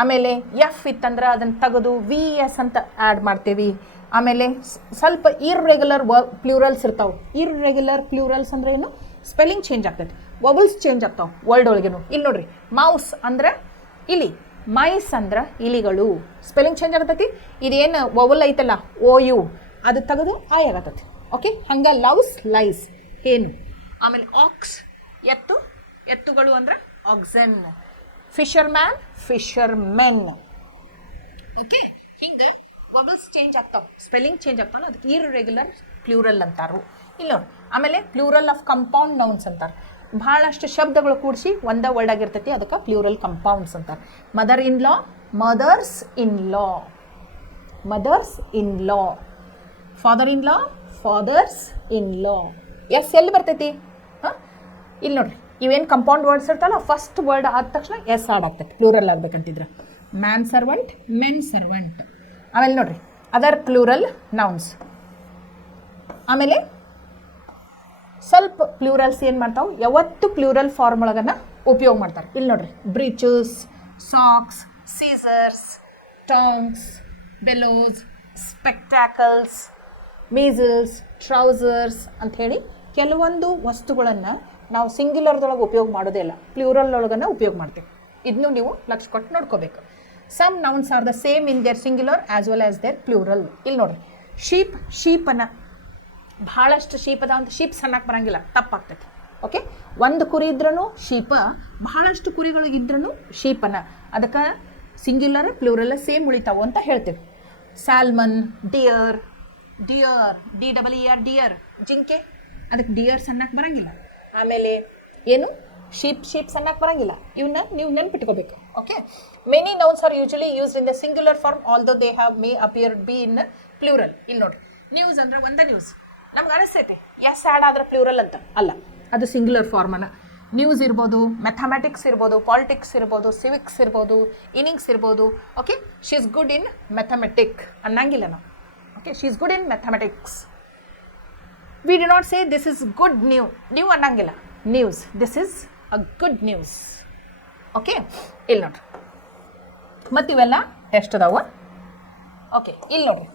ಆಮೇಲೆ ಎಫ್ ಇತ್ತಂದ್ರೆ ಅದನ್ನು ತೆಗೆದು ವಿ ಎಸ್ ಅಂತ ಆ್ಯಡ್ ಮಾಡ್ತೀವಿ. ಆಮೇಲೆ ಸ್ವಲ್ಪ ಇರ್ರೆಗ್ಯುಲರ್ ಪ್ಲೂರಲ್ಸ್ ಇರ್ತಾವೆ. ಇರ್ರೆಗ್ಯುಲರ್ ಪ್ಲೂರಲ್ಸ್ ಅಂದ್ರೆ ಏನು? ಸ್ಪೆಲ್ಲಿಂಗ್ ಚೇಂಜ್ ಆಗ್ತೈತಿ, ವಬಲ್ಸ್ ಚೇಂಜ್ ಆಗ್ತಾವೆ ವರ್ಲ್ಡ್ ಒಳಗೇನು. ಇಲ್ಲಿ ನೋಡ್ರಿ, ಮೌಸ್ ಅಂದ್ರೆ ಇಲಿ, ಮೈಸ್ ಅಂದ್ರೆ ಇಲಿಗಳು, ಸ್ಪೆಲ್ಲಿಂಗ್ ಚೇಂಜ್ ಆಗತೈತಿ. ಇದೇನು ವಬಲ್ ಐತಲ್ಲ ಓ ಯು, ಅದು ತೆಗೆದು ಐ ಆಗತೈತಿ. ಓಕೆ, ಹಂಗೆ ಲವ್ಸ್ ಲೈಸ್ ಏನು. ಆಮೇಲೆ ಆಕ್ಸ್ ಎತ್ತು, ಎತ್ತುಗಳು ಅಂದ್ರೆ oxen. Fisherman, fishermen. Okay, ಹಿಂಗೆ ವಬಲ್ಸ್ ಚೇಂಜ್ ಆಗ್ತಾವೆ, ಸ್ಪೆಲ್ಲಿಂಗ್ ಚೇಂಜ್ ಆಗ್ತಾವೆ, ಅದಕ್ಕೆ ಇರ್ರೆಗ್ಯುಲರ್ ಪ್ಲೂರಲ್ ಅಂತಾರು. ಇಲ್ಲ ನೋಡಿ, ಆಮೇಲೆ ಪ್ಲೂರಲ್ ಆಫ್ ಕಂಪೌಂಡ್ ನೌನ್ಸ್ ಅಂತಾರೆ. ಭಾಳಷ್ಟು ಶಬ್ದಗಳು ಕೂಡಿಸಿ ಒಂದೇ ವರ್ಡ್ ಆಗಿರ್ತೈತಿ, ಅದಕ್ಕೆ ಪ್ಲೂರಲ್ ಕಂಪೌಂಡ್ಸ್ ಅಂತಾರೆ. Mother in law, mothers in law, mothers in law. Father in law, fathers in law. S ಎಲ್ಲಿ ಬರ್ತೈತಿ? ಹಾಂ, ಇಲ್ಲಿ ನೋಡ್ರಿ, ಇವೇನು ಕಂಪೌಂಡ್ ವರ್ಡ್ಸ್ ಇರ್ತಲ್ಲ, ಫಸ್ಟ್ ವರ್ಡ್ ಆದ ತಕ್ಷಣ ಎಸ್ ಆಡ್ ಆಗ್ತೈತಿ, ಪ್ಲೂರಲ್ ಆಗ್ಬೇಕಂತಿದ್ರೆ. Man servant, men servant. ಆಮೇಲೆ ನೋಡ್ರಿ, ಅದರ್ ಪ್ಲೂರಲ್ ನೌನ್ಸ್. ಆಮೇಲೆ ಸ್ವಲ್ಪ ಪ್ಲೂರಲ್ಸ್ ಏನು ಮಾಡ್ತಾವೆ, ಯಾವತ್ತು ಪ್ಲೂರಲ್ ಫಾರ್ಮ್ ಒಳಗನ್ನ ಉಪಯೋಗ ಮಾಡ್ತಾರೆ. ಇಲ್ಲಿ ನೋಡ್ರಿ, breeches, socks, scissors, tongs, bellows, spectacles, measles, trousers ಅಂಥೇಳಿ ಕೆಲವೊಂದು ವಸ್ತುಗಳನ್ನು ನಾವು ಸಿಂಗ್ಯುಲರ್ದೊಳಗೆ ಉಪಯೋಗ ಮಾಡೋದೇ ಇಲ್ಲ, ಪ್ಲೂರಲ್ ಒಳಗನ್ನ ಉಪಯೋಗ ಮಾಡ್ತೀವಿ. ಇದನ್ನು ನೀವು ಲಕ್ಷ ಕೊಟ್ಟು ನೋಡ್ಕೋಬೇಕು. Some nouns are the same in their singular as well as their plural. ಇಲ್ಲಿ ನೋಡ್ರಿ, ಶೀಪ್, ಶೀಪನ್ನ ಭಾಳಷ್ಟು ಶೀಪ್ ಅದ ಅಂತ ಶೀಪ್ ಸಣ್ಣಕ್ಕೆ ಬರೋಂಗಿಲ್ಲ, ತಪ್ಪಾಗ್ತೈತಿ. ಓಕೆ, ಒಂದು ಕುರಿ ಇದ್ರೂ ಶೀಪ, ಬಹಳಷ್ಟು ಕುರಿಗಳು ಇದ್ರೂ ಶೀಪನ, ಅದಕ್ಕೆ ಸಿಂಗ್ಯುಲರ್ ಪ್ಲೂರಲ್ ಸೇಮ್ ಉಳಿತಾವು ಅಂತ ಹೇಳ್ತೀವಿ. Salmon, dear, dear DEER dear, ಜಿಂಕೆ, ಅದಕ್ಕೆ ಡಿಯರ್ ಸಣ್ಣಕ್ಕೆ ಬರೋಂಗಿಲ್ಲ. ಆಮೇಲೆ ಏನು ಶೀಪ್, ಶೀಪ್ ಸಣ್ಣಕ್ಕೆ ಬರೋಂಗಿಲ್ಲ. ಇವನ್ನ ನೀವು ನೆನ್ಪಿಟ್ಕೋಬೇಕು. Okay, many nouns are usually used in the singular form although they have may appear be in plural. ಇಲ್ಲಿ ನೋಡ್ರಿ, ನ್ಯೂಸ್ ಅಂದ್ರೆ ಒಂದೇ ನ್ಯೂಸ್. ನಮ್ಗೆ ಅನಿಸ್ತೈತಿ ಎಸ್ ಆ್ಯಡ್ ಆದ್ರೆ ಪ್ಲೂರಲ್ ಅಂತ, ಅಲ್ಲ, ಅದು ಸಿಂಗ್ಯುಲರ್ ಫಾರ್ಮನ. ನ್ಯೂಸ್ ಇರ್ಬೋದು, ಮ್ಯಾಥಮೆಟಿಕ್ಸ್ ಇರ್ಬೋದು, ಪಾಲಿಟಿಕ್ಸ್ ಇರ್ಬೋದು, ಸಿವಿಕ್ಸ್ ಇರ್ಬೋದು, ಇನಿಂಗ್ಸ್ ಇರ್ಬೋದು. Okay, she is good in mathematic ಅನ್ನಂಗಿಲ್ಲ ನಾವು. Okay, she is good in mathematics. We do not say this is good new ಅನ್ನಂಗಿಲ್ಲ. News, this is a good news. Okay, ಇಲ್ಲಿ ನೋಡ್ರಿ, ಮತ್ತು ಇವೆಲ್ಲ ಟೆಸ್ಟ್ ಅದಾವ. ಓಕೆ, ಇಲ್ಲಿ ನೋಡ್ರಿ,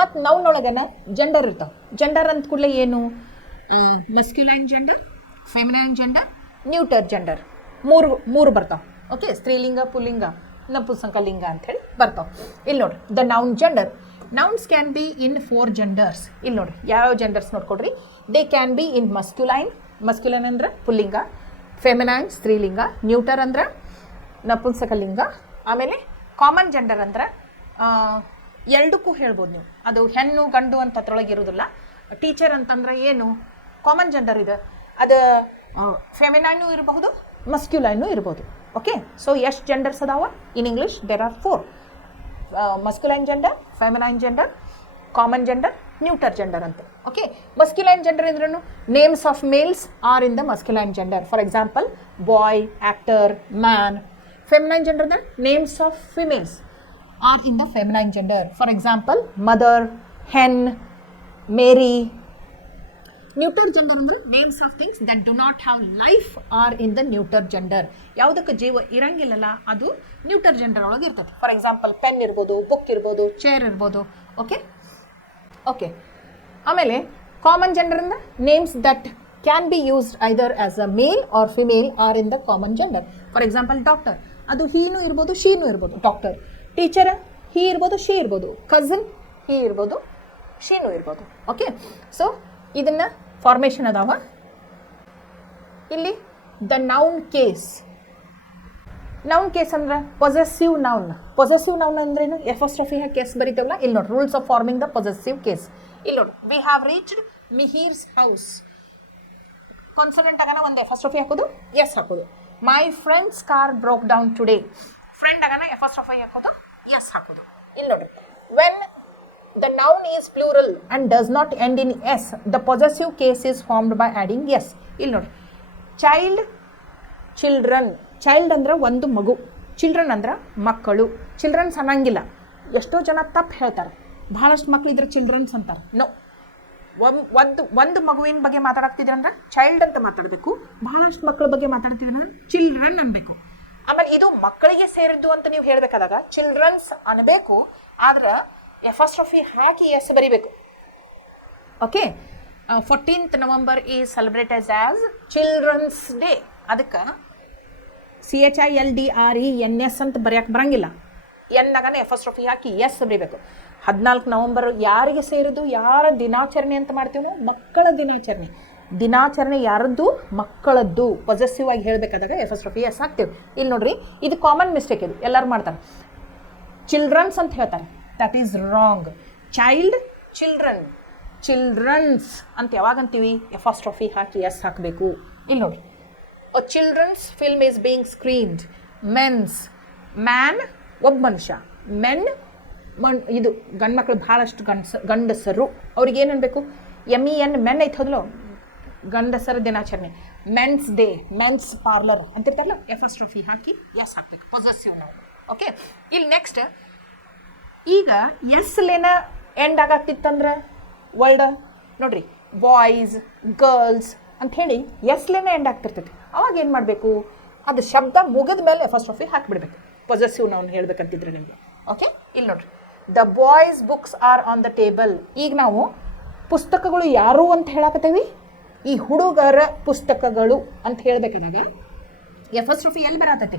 ಮತ್ತು ನೌನೊಳಗನ ಜೆಂಡರ್ ಇರ್ತಾವೆ. ಜೆಂಡರ್ ಅಂತ ಕೂಡಲೇ ಏನು? Masculine gender, feminine gender, neuter gender, ಮೂರು ಬರ್ತಾವೆ. ಓಕೆ, ಸ್ತ್ರೀಲಿಂಗ, ಪುಲ್ಲಿಂಗ, ನಪುಂಸಕಲಿಂಗ ಅಂಥೇಳಿ ಬರ್ತಾವೆ. ಇಲ್ಲಿ ನೋಡ್ರಿ, the noun gender. Nouns can be in 4 genders. ಇಲ್ಲಿ ನೋಡ್ರಿ, ಯಾವ ಜೆಂಡರ್ಸ್ ನೋಡ್ಕೊಡ್ರಿ. They can be in masculine, masculine ಅಂದ್ರೆ ಪುಲ್ಲಿಂಗ, ಫೆಮಿನೈನ್ ಸ್ತ್ರೀಲಿಂಗ, ನ್ಯೂಟರ್ ಅಂದ್ರೆ ನಪುಂಸಕಲಿಂಗ. ಆಮೇಲೆ ಕಾಮನ್ ಜೆಂಡರ್ ಅಂದ್ರೆ ಎರಡಕ್ಕೂ ಹೇಳ್ಬೋದು ನೀವು, ಅದು ಹೆಣ್ಣು ಗಂಡು ಅಂತ ಅದ್ರೊಳಗೆ ಇರೋದಿಲ್ಲ. ಟೀಚರ್ ಅಂತಂದ್ರೆ ಏನು ಕಾಮನ್ ಜೆಂಡರ್ ಇದೆ, ಅದು ಫೆಮಿನೈನು ಇರಬಹುದು, ಮಸ್ಕ್ಯುಲೈನು ಇರ್ಬೋದು. ಓಕೆ, ಸೊ ಎಷ್ಟು ಜೆಂಡರ್ಸ್ ಅದಾವ in English? There are 4: masculine gender, feminine gender, common gender, neuter gender ಅಂತ. ಓಕೆ, ಮಸ್ಕ್ಯುಲೈನ್ ಜೆಂಡರ್ ಅಂದ್ರೂ names of males are in the masculine gender. For example, boy, actor, man. Feminine gender ಅಂದ್ರೆ names of females are in the feminine gender. For example, mother, hen, Mary. Neuter gender ಅಂದ್ರೆ names of things that do not have life are in the neuter gender. ಯಾವುದಕ್ಕೆ ಜೀವ ಇರಂಗಿಲ್ಲಲ್ಲ ಅದು neuter gender ಒಳಗೆ ಇರ್ತದೆ. For example, pen ಇರ್ಬೋದು, book ಇರ್ಬೋದು, chair ಇರ್ಬೋದು. Okay okay ಆಮೇಲೆ ಕಾಮನ್ ಜೆಂಡರ್ ಅಂದ್ರೆ names that can be used either as a male or female or in the common gender. For example, doctor, ಅದು ಹೀನೂ ಇರ್ಬೋದು, ಶೀನೂ ಇರ್ಬೋದು. ಡಾಕ್ಟರ್. ಟೀಚರ್, ಹೀ ಇರ್ಬೋದು, ಶೀ ಇರ್ಬೋದು. ಕಝನ್, ಹೀ ಇರ್ಬೋದು, ಶೀನೂ ಇರ್ಬೋದು. ಓಕೆ, ಸೊ ಇದನ್ನ ಫಾರ್ಮೇಷನ್ ಅದಾವ. ಇಲ್ಲಿ the noun case. Noun case ಅಂದ್ರೆ ಪೊಸೆಸಿವ್ ನೌನ್. ಪೊಸೆಸಿವ್ ನೌನ್ ಅಂದ್ರೇನು? ಎಫಸ್ಟ್ರಫಿ ಕೇಸ್ ಬರೀತೇವಲ್ಲ, ಇಲ್ಲಿ ನೋಡಿ, rules of forming the possessive case. ಇಲ್ಲಿ ನೋಡಿ, we have reached Mihir's house. Consonant ಆಗನ ಒಂದು ಎಫಸ್ಟ್ರಫಿ ಹಾಕೋದು, ಎಸ್ ಹಾಕೋದು. My friend's car broke down today. Friend ಆಗನ ಎಫಸ್ಟ್ರಫಿ ಹಾಕೋದು, ಎಸ್ ಹಾಕೋದು. ಇಲ್ಲಿ ನೋಡ್ರಿ, when the noun is plural and does not end in s, the possessive case is formed by adding s. ಇಲ್ಲಿ ನೋಡ್ರಿ, ಚೈಲ್ಡ್, ಚಿಲ್ಡ್ರನ್. ಚೈಲ್ಡ್ ಅಂದ್ರೆ ಒಂದು ಮಗು, ಚಿಲ್ಡ್ರನ್ ಅಂದ್ರೆ ಮಕ್ಕಳು. ಚಿಲ್ಡ್ರನ್ಸ್ ಅನ್ನಂಗಿಲ್ಲ, ಎಷ್ಟೋ ಜನ ತಪ್ಪು ಹೇಳ್ತಾರೆ. ಭಾಳಷ್ಟು ಮಕ್ಳು ಇದ್ರೆ ಚಿಲ್ಡ್ರನ್ಸ್ ಅಂತಾರೆ. ನೋ, ಒಂದು ಮಗುವಿನ ಬಗ್ಗೆ ಮಾತಾಡ್ತಿದ್ರೆ ಅಂದ್ರೆ ಚೈಲ್ಡ್ ಅಂತ ಮಾತಾಡಬೇಕು. ಭಾಳಷ್ಟು ಮಕ್ಕಳ ಬಗ್ಗೆ ಮಾತಾಡ್ತಿದ್ರೆ ಚಿಲ್ಡ್ರನ್ ಅನ್ಬೇಕು. ಆಮೇಲೆ ಇದು ಮಕ್ಕಳಿಗೆ ಸೇರಿದ್ದು ಅಂತ ನೀವು ಹೇಳ್ಬೇಕಾದಾಗ ಚಿಲ್ಡ್ರನ್ಸ್ ಅನ್ಬೇಕು, ಆದ್ರೆ ಎಫಾಸ್ಟ್ರಫಿ ಹಾಕಿ ಎಸ್ ಬರಿಬೇಕು. Okay, 14th November is celebrated as childrens day. ಅದಕ್ಕೆ CHILDRENS ಅಂತ ಬರೆಯಕ್ಕೆ ಬರಂಗಿಲ್ಲ. ಎನ್ನಾಗನೇ ಎಫಾಸ್ಟ್ರಫಿ ಹಾಕಿ ಎಸ್ ಬರಿಬೇಕು. 14 ನವಂಬರ್ ಯಾರಿಗೆ ಸೇರಿದ್ದು, ಯಾರ ದಿನಾಚರಣೆ ಅಂತ ಮಾಡ್ತೀವಿ ನಾವು? ಮಕ್ಕಳ ದಿನಾಚರಣೆ. ದಿನಾಚರಣೆ ಯಾರದ್ದು? ಮಕ್ಕಳದ್ದು. ಪೊಸೆಸಿವ್ ಆಗಿ ಹೇಳಬೇಕಾದಾಗ ಎಫಾಸ್ಟ್ರಫಿ ಎಸ್ ಹಾಕ್ತೀವಿ. ಇಲ್ಲಿ ನೋಡ್ರಿ, ಇದು ಕಾಮನ್ ಮಿಸ್ಟೇಕ್. ಇದು ಎಲ್ಲರೂ ಮಾಡ್ತಾರೆ. ಚಿಲ್ಡ್ರನ್ಸ್ ಅಂತ ಹೇಳ್ತಾರೆ. That is wrong. Child, children. Childrens ಅಂತ ಯಾವಾಗ ಅಂತೀವಿ? ಎಫಾಸ್ಟ್ರಫಿ ಹಾಕಿ ಎಸ್ ಹಾಕಬೇಕು. ಇಲ್ಲಿ ನೋಡ್ರಿ, a children's film is being screened. Mens, man ಒಬ್ಬ ಮನುಷ್ಯ. ಮೆನ್ ಇದು ಗಂಡು ಮಕ್ಕಳು ಭಾಳಷ್ಟು ಗಂಡಸರು. ಅವ್ರಿಗೆ ಏನು ಅನ್ಬೇಕು? MEN ಮೆನ್ ಐತೆ ಹೋದ್ಲು, ಗಂಡಸರ ದಿನಾಚರಣೆ. ಮೆನ್ಸ್ ಡೇ, ಮೆನ್ಸ್ ಪಾರ್ಲರ್ ಅಂತಿರ್ತಾರಲ್ಲ, ಎಫಾಸ್ಟ್ರಫಿ ಹಾಕಿ ಎಸ್ ಹಾಕ್ಬೇಕು. ಪೊಸೆಸಿವ್ ನಾವು. ಓಕೆ, ಇಲ್ಲಿ ನೆಕ್ಸ್ಟ್, ಈಗ ಎಸ್ ಲೇನ ಎಂಡ್ ಆಗಾಗ್ತಿತ್ತಂದ್ರೆ ವರ್ಲ್ಡ್ ನೋಡ್ರಿ, ಬಾಯ್ಸ್, ಗರ್ಲ್ಸ್ ಅಂಥೇಳಿ ಎಸ್ ಲೇನ ಎಂಡ್ ಆಗ್ತಿರ್ತೈತಿ. ಅವಾಗ ಏನು ಮಾಡಬೇಕು? ಅದು ಶಬ್ದ ಮುಗಿದ ಮೇಲೆ ಎಫಾಸ್ಟ್ರಫಿ ಹಾಕಿಬಿಡ್ಬೇಕು. ಪೊಸೆಸಿವ್ ನಾವು ಹೇಳ್ಬೇಕಂತಿದ್ರೆ ನಿಮಗೆ. ಓಕೆ, ಇಲ್ಲಿ ನೋಡ್ರಿ, the boys books are on the table. ಈಗ ನಾವು ಪುಸ್ತಕಗಳು ಯಾರು ಅಂತ ಹೇಳಕತ್ತೇವಿ? ಈ ಹುಡುಗರ ಪುಸ್ತಕಗಳು ಅಂತ ಹೇಳ್ಬೇಕಾದಾಗ ಎಫಾಸ್ಟ್ರಫಿ ಎಲ್ಲಿ ಬರತೈತಿ?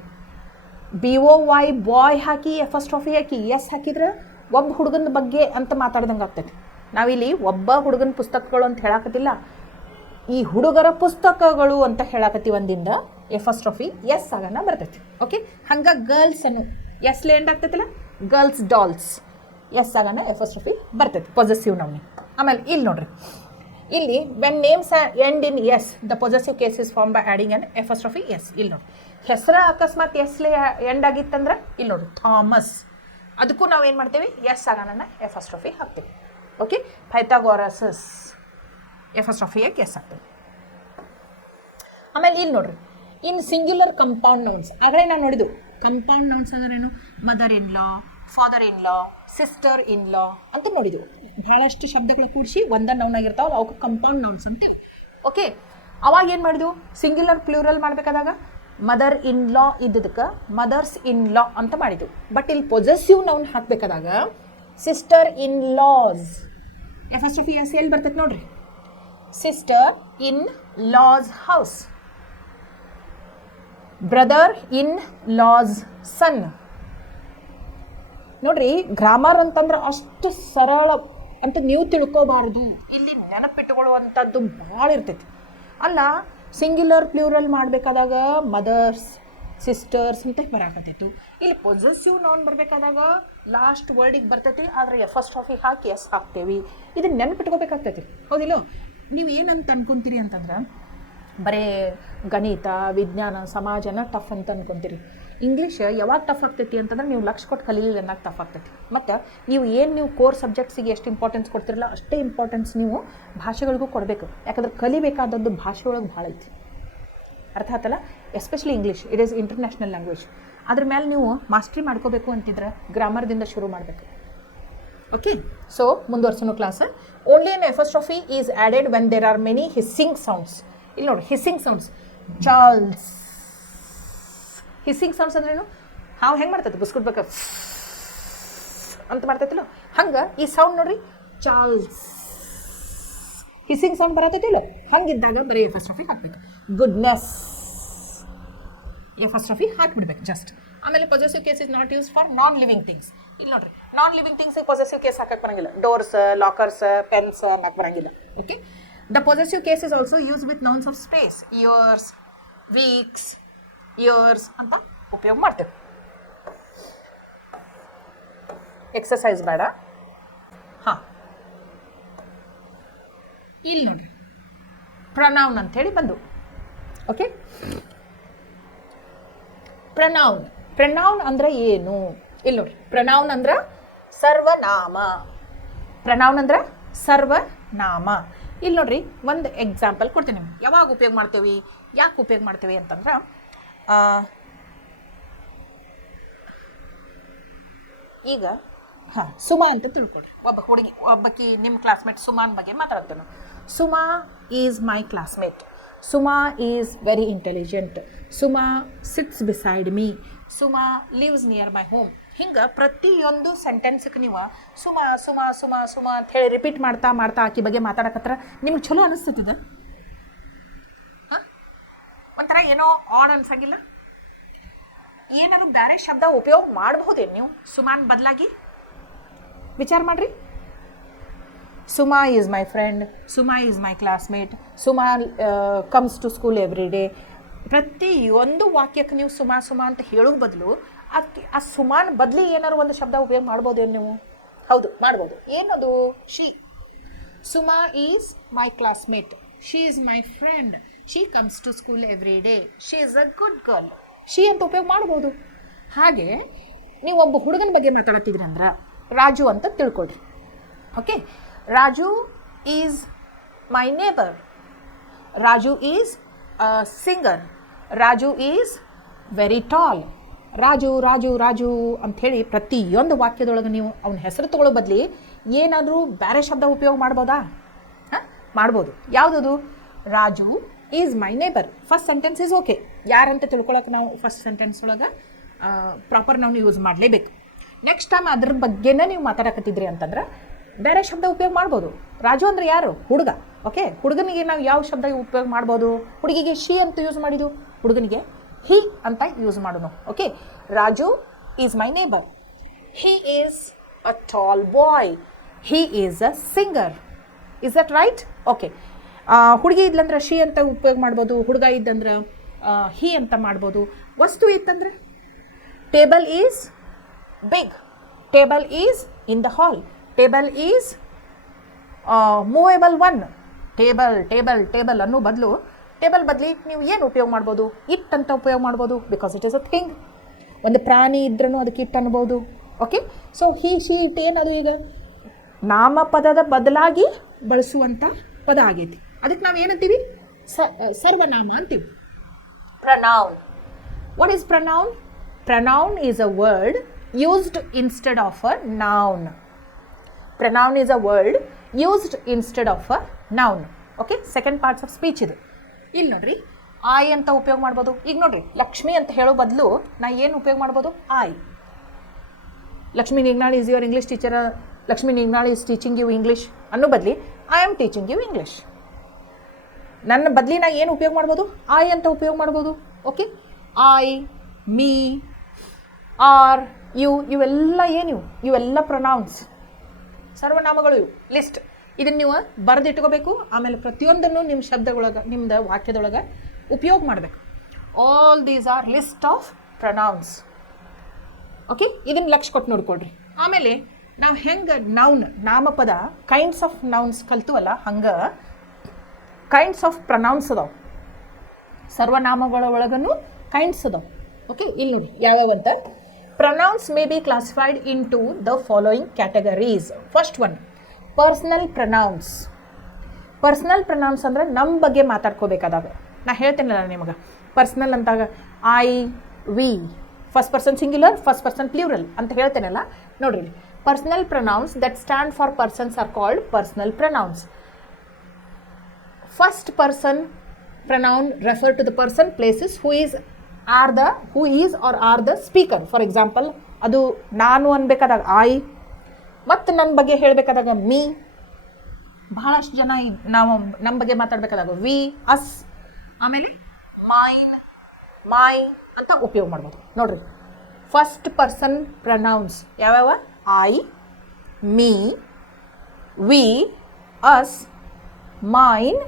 BOY ಬಾಯ್ ಹಾಕಿ ಎಫಾಸ್ಟ್ರಫಿ ಹಾಕಿ ಎಸ್ ಹಾಕಿದ್ರೆ ಒಬ್ಬ ಹುಡುಗನ ಬಗ್ಗೆ ಅಂತ ಮಾತಾಡ್ದಂಗೆ ಆಗ್ತೈತಿ. ನಾವಿಲ್ಲಿ ಒಬ್ಬ ಹುಡುಗನ ಪುಸ್ತಕಗಳು ಅಂತ ಹೇಳಕತ್ತಿಲ್ಲ, ಈ ಹುಡುಗರ ಪುಸ್ತಕಗಳು ಅಂತ ಹೇಳಕತ್ತಿ. ಒಂದಿಂದ ಎಫಾಸ್ಟ್ರಫಿ ಎಸ್ ಆಗೋಣ ಬರ್ತೈತಿ. ಓಕೆ, ಹಂಗೆ ಗರ್ಲ್ಸ್ ಅನ್ನು ಎಸ್ ಲೇಂಡ್ ಆಗ್ತೈತಿಲ್ಲ, ಗರ್ಲ್ಸ್ ಡಾಲ್ಸ್ ಎಸ್ ಆಗೋಣ ಎಫಾಸ್ಟ್ರಫಿ ಬರ್ತೈತಿ. ಪೊಸೆಸಿವ್ ನವ್ನಿ. ಆಮೇಲೆ ಇಲ್ಲಿ ನೋಡ್ರಿ, ಇಲ್ಲಿ when names end in s the possessive case is form by adding an apostrophe s. ಇಲ್ಲಿ ನೋಡ್ರಿ, ಹೆಸರು ಅಕಸ್ಮಾತ್ ಎಸ್ಲೇ ಎಂಡ್ ಆಗಿತ್ತಂದ್ರೆ ಇಲ್ಲಿ ನೋಡ್ರಿ, ಥಾಮಸ್. ಅದಕ್ಕೂ ನಾವು ಏನು ಮಾಡ್ತೀವಿ? ಎಸ್ ಆಗೋಣ ಎಫಾಸ್ಟ್ರಫಿ ಹಾಕ್ತೀವಿ. ಓಕೆ, ಪೈಥಾಗೋರಸಸ್ ಎಫಾಸ್ಟ್ರಫಿಯಾಗಿ ಎಸ್ ಆಗ್ತದೆ. ಆಮೇಲೆ ಇಲ್ಲಿ ನೋಡ್ರಿ, ಇನ್ ಸಿಂಗ್ಯುಲರ್ ಕಂಪೌಂಡ್ ನೌನ್ಸ್. ಆಗಲೇ ನಾನು ನೋಡಿದ್ದು ಕಂಪೌಂಡ್ ನೌನ್ಸ್ ಅಂದ್ರೇನು? Mother in law, father in law, sister in law ಅಂತ ನೋಡಿದ್ವು. ಭಾಳಷ್ಟು ಶಬ್ದಗಳ ಕೂಡಿಸಿ ಒಂದ ನೌನ್ ಆಗಿರ್ತಾವಲ್ಲ, ಅವಕ್ಕೆ ಕಂಪೌಂಡ್ ನೌನ್ಸ್ ಅಂತೇವೆ. ಓಕೆ, ಅವಾಗ ಏನು ಮಾಡಿದ್ವು? ಸಿಂಗ್ಯುಲರ್ ಪ್ಲೂರಲ್ ಮಾಡಬೇಕಾದಾಗ ಮದರ್ ಇನ್ ಲಾ ಇದ್ದದಕ್ಕೆ ಮದರ್ಸ್ ಇನ್ ಲಾ ಅಂತ ಮಾಡಿದ್ವು. ಬಟ್ ಇಲ್ಲಿ ಪೊಸೆಸಿವ್ ನೌನ್ ಹಾಕಬೇಕಾದಾಗ sister in law's apostrophe s ಎಲ್ಲಿ ಬರ್ತೈತೆ ನೋಡ್ರಿ? Sister in law's house, brother in law's son. ನೋಡ್ರಿ, ಗ್ರಾಮರ್ ಅಂತಂದ್ರೆ ಅಷ್ಟು ಸರಳ ಅಂತ ನೀವು ತಿಳ್ಕೋಬಾರ್ದು. ಇಲ್ಲಿ ನೆನಪಿಟ್ಟುಕೊಳ್ಳುವಂಥದ್ದು ಭಾಳ ಇರ್ತೈತಿ. ಅಲ್ಲ, ಸಿಂಗ್ಯುಲರ್ ಪ್ಲೂರಲ್ ಮಾಡಬೇಕಾದಾಗ ಮದರ್ಸ್, ಸಿಸ್ಟರ್ಸ್ ಅಂತ ಬರಾಕತ್ತೈತು. ಇಲ್ಲಿ ಪೊಸೆಸಿವ್ ನೌನ್ ಬರಬೇಕಾದಾಗ ಲಾಸ್ಟ್ ವರ್ಡಿಗೆ ಬರ್ತೈತಿ, ಆದರೆ ಎಫಾಸ್ಟ್ರಫಿ ಹಾಕಿ ಎಸ್ ಹಾಕ್ತೇವಿ. ಇದನ್ನ ನೆನಪಿಟ್ಕೋಬೇಕಾಗ್ತೈತಿ, ಹೌದಿಲ್ಲ? ನೀವು ಏನಂತ ಅನ್ಕೊಂತೀರಿ ಅಂತಂದ್ರೆ ಬರೀ ಗಣಿತ, ವಿಜ್ಞಾನ, ಸಮಾಜನ ಟಫ್ ಅಂತ ಅನ್ಕೊಂತೀರಿ. ಇಂಗ್ಲೀಷ್ ಯಾವಾಗ ಟಫ್ ಆಗ್ತೈತಿ ಅಂತಂದ್ರೆ ನೀವು ಲಕ್ಷ ಕೊಟ್ಟು ಕಲೀಲಿಲ್ಲ ಅನ್ನೋಕೆ ಟಫ್ ಆಗ್ತೈತಿ. ಮತ್ತು ನೀವು ಕೋರ್ ಸಬ್ಜೆಕ್ಟ್ಸಿಗೆ ಎಷ್ಟು ಇಂಪಾರ್ಟೆನ್ಸ್ ಕೊಡ್ತಿರಲ್ಲ ಅಷ್ಟೇ ಇಂಪಾರ್ಟೆನ್ಸ್ ನೀವು ಭಾಷೆಗಳಿಗೂ ಕೊಡಬೇಕು. ಯಾಕಂದ್ರೆ ಕಲಿಬೇಕಾದದ್ದು ಭಾಷೆ ಒಳಗೆ ಭಾಳ ಐತಿ. ಅರ್ಥ ಆಯ್ತಲ್ಲ? Especially English, it is international language. ಅದ್ರ ಮೇಲೆ ನೀವು ಮಾಸ್ಟ್ರಿ ಮಾಡ್ಕೋಬೇಕು ಅಂತಿದ್ರೆ ಗ್ರಾಮರ್ದಿಂದ ಶುರು ಮಾಡಬೇಕು. ಓಕೆ, ಸೊ ಮುಂದುವರ್ಸೋಣ class. Only an apostrophe is added when there are many hissing sounds. ಇಲ್ಲಿ ನೋಡಿ, hissing sounds. Charles, hissing sounds ಅಂದ್ರೇನು? ಹಾವು ಹೆಂಗೆ ಮಾಡ್ತೈತೆ? ಬಿಸ್ಕುಟ್ ಬೇಕಾ ಅಂತ ಮಾಡ್ತೈತಿಲ್ಲ, ಹಂಗೆ ಈ ಸೌಂಡ್ ನೋಡ್ರಿ, ಚಾರ್ಲ್ಸ್. ಹಿಸ್ಸಿಂಗ್ ಸೌಂಡ್ ಬರತೈತಿಲ್ಲ, ಹಂಗಿದ್ದಾಗ ಬರೀ ಎಫಾಸ್ಟ್ರಫಿ ಹಾಕ್ಬೇಕು. ಗುಡ್ನೆಸ್ ಎಫಾಸ್ಟ್ರಫಿ ಹಾಕಿಬಿಡ್ಬೇಕು ಜಸ್ಟ್. ಆಮೇಲೆ possessive case is not use for non living things. ಇಲ್ಲಿ ನೋಡ್ರಿ, ನಾನ್ ಲಿವಿಂಗ್ ಥಿಂಗ್ಸಿಗೆ ಪೊಸೆಸಿವ್ ಕೇಸ್ ಹಾಕಕ್ಕೆ ಬರಂಗಿಲ್ಲ. ಡೋರ್ಸ್, ಲಾಕರ್ಸ್, ಪೆನ್ಸ್ ಅನ್ನಕ್ಕೆ ಬರಂಗಿಲ್ಲ. Okay, the possessive case is also used with nouns of space. Years, weeks, years ಅಂತ ಉಪಯೋಗ ಮಾಡ್ತೇವೆ. ಎಕ್ಸಸೈಸ್ ಬೇಡ. ಹಾಂ, ಇಲ್ಲಿ ನೋಡ್ರಿ, ಪ್ರನೌನ್ ಅಂಥೇಳಿ ಬಂದು. ಓಕೆ, ಪ್ರನೌನ್ ಅಂದ್ರೆ ಏನು? ಇಲ್ಲಿ ನೋಡ್ರಿ, ಪ್ರನೌನ್ ಅಂದ್ರೆ ಸರ್ವನಾಮ. ಪ್ರನೌನ್ ಅಂದ್ರೆ ಸರ್ವನಾಮ. ಇಲ್ಲಿ ನೋಡ್ರಿ, ಒಂದು ಎಕ್ಸಾಂಪಲ್ ಕೊಡ್ತೀನಿ ನಿಮ್ಗೆ. ಯಾವಾಗ ಉಪಯೋಗ ಮಾಡ್ತೇವೆ, ಯಾಕೆ ಉಪಯೋಗ ಮಾಡ್ತೇವೆ ಅಂತಂದ್ರೆ, ಈಗ ಹಾಂ, ಸುಮಾ ಅಂತ ತಿಳ್ಕೊಳ್ರಿ. ಒಬ್ಬ ಹುಡುಗಿ, ಒಬ್ಬಕಿ ನಿಮ್ಮ ಕ್ಲಾಸ್ಮೇಟ್ ಸುಮಾನ್ ಬಗ್ಗೆ ಮಾತಾಡ್ತೇನೆ. Suma is my classmate. Suma is very intelligent. Suma sits beside me. Suma lives near my home. ಹಿಂಗೆ ಪ್ರತಿಯೊಂದು ಸೆಂಟೆನ್ಸ್ಗೆ ನೀವು ಸುಮಾ ಸುಮಾ ಸುಮಾ ಸುಮಾ ಅಂತ ಹೇಳಿ ರಿಪೀಟ್ ಮಾಡ್ತಾ ಮಾಡ್ತಾ ಆಕಿ ಬಗ್ಗೆ ಮಾತಾಡಕತ್ರ ನಿಮ್ಗೆ ಚಲೋ ಅನಿಸ್ತದ? ಹಾಂ, ಒಂಥರ ಏನೋ ಆಡ್ ಅನ್ಸಂಗಿಲ್ಲ? ಏನಾದ್ರು ಬೇರೆ ಶಬ್ದ ಉಪಯೋಗ ಮಾಡಬಹುದೇನು ನೀವು ಸುಮಾನ್ ಬದಲಾಗಿ? ವಿಚಾರ ಮಾಡಿರಿ. Suma is my friend, Suma is my classmate, Suma comes to school every day. ಪ್ರತಿಯೊಂದು ವಾಕ್ಯಕ್ಕೆ ನೀವು ಸುಮಾ ಸುಮಾ ಅಂತ ಹೇಳೋ ಬದಲು ಆ ಸುಮಾನ್ ಬದಲಿ ಏನಾದ್ರು ಒಂದು ಶಬ್ದ ಉಪಯೋಗ ಮಾಡ್ಬೋದೇನು ನೀವು? ಹೌದು, ಮಾಡ್ಬೋದು. ಏನದು? She. Suma is my classmate, she is my friend, she comes to school every day, she is a good girl. She ಅಂತ ಉಪಯೋಗ ಮಾಡ್ಬೋದು. ಹಾಗೆ ನೀವು ಒಬ್ಬ ಹುಡುಗನ ಬಗ್ಗೆ ಮಾತಾಡ್ತಿದ್ರಿ ಅಂದ್ರೆ ರಾಜು ಅಂತ ತಿಳ್ಕೊಳ್ರಿ. Okay, Raju is my neighbour. Raju is a singer. Raju is very tall. Raju Raju Raju ಅಂಥೇಳಿ ಪ್ರತಿಯೊಂದು ವಾಕ್ಯದೊಳಗೆ ನೀವು ಅವನ ಹೆಸರು ತೊಗೊಳ್ಳೋ ಬದಲಿ ಏನಾದರೂ ಬೇರೆ ಶಬ್ದ ಉಪಯೋಗ ಮಾಡ್ಬೋದಾ? ಹಾಂ, ಮಾಡ್ಬೋದು. ಯಾವುದದು? Raju is my neighbour. First sentence is okay. ಯಾರಂತ ತಿಳ್ಕೊಳಕ್ಕೆ ನಾವು ಫಸ್ಟ್ ಸೆಂಟೆನ್ಸ್ ಒಳಗೆ ಪ್ರಾಪರ್ ನಾವು ಯೂಸ್ ಮಾಡಲೇಬೇಕು. ನೆಕ್ಸ್ಟ್ ಟೈಮ್ ಅದ್ರ ಬಗ್ಗೆನೇ ನೀವು ಮಾತಾಡಕತ್ತಿದ್ರಿ ಅಂತಂದ್ರೆ ಬೇರೆ ಶಬ್ದ ಉಪಯೋಗ ಮಾಡ್ಬೋದು. ರಾಜು ಅಂದರೆ ಯಾರು? ಹುಡುಗ. ಓಕೆ, ಹುಡುಗನಿಗೆ ನಾವು ಯಾವ ಶಬ್ದ ಉಪಯೋಗ ಮಾಡ್ಬೋದು? ಹುಡುಗಿಗೆ ಶಿ ಅಂತ ಯೂಸ್ ಮಾಡಿದ್ದು, ಹುಡುಗನಿಗೆ ಹಿ ಅಂತ ಯೂಸ್ ಮಾಡೋಣ. Okay, Raju is my neighbour. He is a tall boy. He is a singer. Is that right? Okay, ಹುಡುಗಿ ಇದ್ಲಂದ್ರೆ ಶಿ ಅಂತ ಉಪಯೋಗ ಮಾಡ್ಬೋದು. ಹುಡುಗ ಇದ್ದಂದ್ರೆ ಹಿ ಅಂತ ಮಾಡ್ಬೋದು. ವಸ್ತು ಇತ್ತಂದ್ರೆ table is big. Table is in the hall. Table is movable one. Table table table ಅನ್ನೋ ಬದಲು ಟೇಬಲ್ ಬದಲಿ ನೀವು ಏನು ಉಪಯೋಗ ಮಾಡ್ಬೋದು? ಇಟ್ ಅಂತ ಉಪಯೋಗ ಮಾಡ್ಬೋದು. Because it is a thing. ಒಂದು ಪ್ರಾಣಿ ಇದ್ರೂ ಅದಕ್ಕೆ ಇಟ್ ಅನ್ಬೋದು. Okay, so he she it ಏನದು? ಈಗ ನಾಮಪದದ ಬದಲಾಗಿ ಬಳಸುವಂಥ ಪದ ಆಗೈತಿ. ಅದಕ್ಕೆ ನಾವು ಏನಂತೀವಿ? ಸರ್ವನಾಮ ಅಂತೀವಿ. Pronoun. What is pronoun? Pronoun is a word used instead of a noun. Pronoun is a word used instead of a noun. Okay, second parts of speech ಇದೆ. ಇಲ್ಲಿ ನೋಡ್ರಿ, ಐ ಅಂತ ಉಪಯೋಗ ಮಾಡ್ಬೋದು. ಈಗ ನೋಡ್ರಿ, ಲಕ್ಷ್ಮಿ ಅಂತ ಹೇಳೋ ಬದಲು ನಾ ಏನು ಉಪಯೋಗ ಮಾಡ್ಬೋದು? I. Lakshmi Nignal is your English teacher. Lakshmi Nignal is teaching you English ಅನ್ನೋ ಬದಲಿ I am teaching you English. ನನ್ನ ಬದಲಿ ನಾ ಏನು ಉಪಯೋಗ ಮಾಡ್ಬೋದು? ಐ ಅಂತ ಉಪಯೋಗ ಮಾಡ್ಬೋದು. Okay, I, me, our, you, ಇವೆಲ್ಲ ಏನು? ಇವೆಲ್ಲ ಪ್ರೊನೌನ್ಸ್, ಸರ್ವನಾಮಗಳು. ಇವು ಲಿಸ್ಟ್. ಇದನ್ನು ನೀವು ಬರೆದಿಟ್ಕೋಬೇಕು. ಆಮೇಲೆ ಪ್ರತಿಯೊಂದನ್ನು ನಿಮ್ಮ ಶಬ್ದಗಳೊಳಗೆ, ನಿಮ್ದು ವಾಕ್ಯದೊಳಗೆ ಉಪಯೋಗ ಮಾಡಬೇಕು. All these are list of pronouns. Okay, ಇದನ್ನು ಲಕ್ಷ ಕೊಟ್ಟು ನೋಡ್ಕೊಳ್ರಿ. ಆಮೇಲೆ ನಾವು ಹೆಂಗೆ ನೌನ್, ನಾಮಪದ, ಕೈಂಡ್ಸ್ ಆಫ್ ನೌನ್ಸ್ ಕಲ್ತೀವಲ್ಲ, ಹಂಗೆ ಕೈಂಡ್ಸ್ ಆಫ್ ಪ್ರೊನೌನ್ಸ್ ಅದಾವೆ. ಸರ್ವನಾಮಗಳ ಒಳಗೂ ಕೈಂಡ್ಸ್ ಅದಾವೆ. ಓಕೆ, ಇಲ್ಲಿ ನೋಡಿ ಯಾವ್ಯಾವಂತ. Pronouns may be classified into the following categories. First one, personal pronouns. Personal pronouns ಅಂದರೆ ನಮ್ಮ ಬಗ್ಗೆ ಮಾತಾಡ್ಕೋಬೇಕಾದಾಗ ನಾ ಹೇಳ್ತೇನಲ್ಲ ನಿಮಗೆ. ಪರ್ಸ್ನಲ್ ಅಂತಾಗ I, we, first person singular, first person plural ಅಂತ ಹೇಳ್ತೇನಲ್ಲ. ನೋಡ್ರಿ, personal pronouns that stand for persons are called personal pronouns. First person pronoun refer to the person, places, who is or are the speaker. For example, ಅದು ನಾನು ಅನ್ಬೇಕಾದಾಗ I, ಮತ್ತು ನನ್ನ ಬಗ್ಗೆ ಹೇಳಬೇಕಾದಾಗ me. ಬಹಳಷ್ಟು ಜನ ನಾವು ನಮ್ಮ ಬಗ್ಗೆ ಮಾತಾಡಬೇಕಾದಾಗ ವಿ, ಅಸ್, ಆಮೇಲೆ ಮೈನ್, ಮೈ ಅಂತ ಉಪಯೋಗ ಮಾಡ್ಬೋದು. ನೋಡ್ರಿ, ಫಸ್ಟ್ ಪರ್ಸನ್ ಪ್ರೊನೌನ್ಸ್ ಯಾವ್ಯಾವ? I, me, we, us, mine,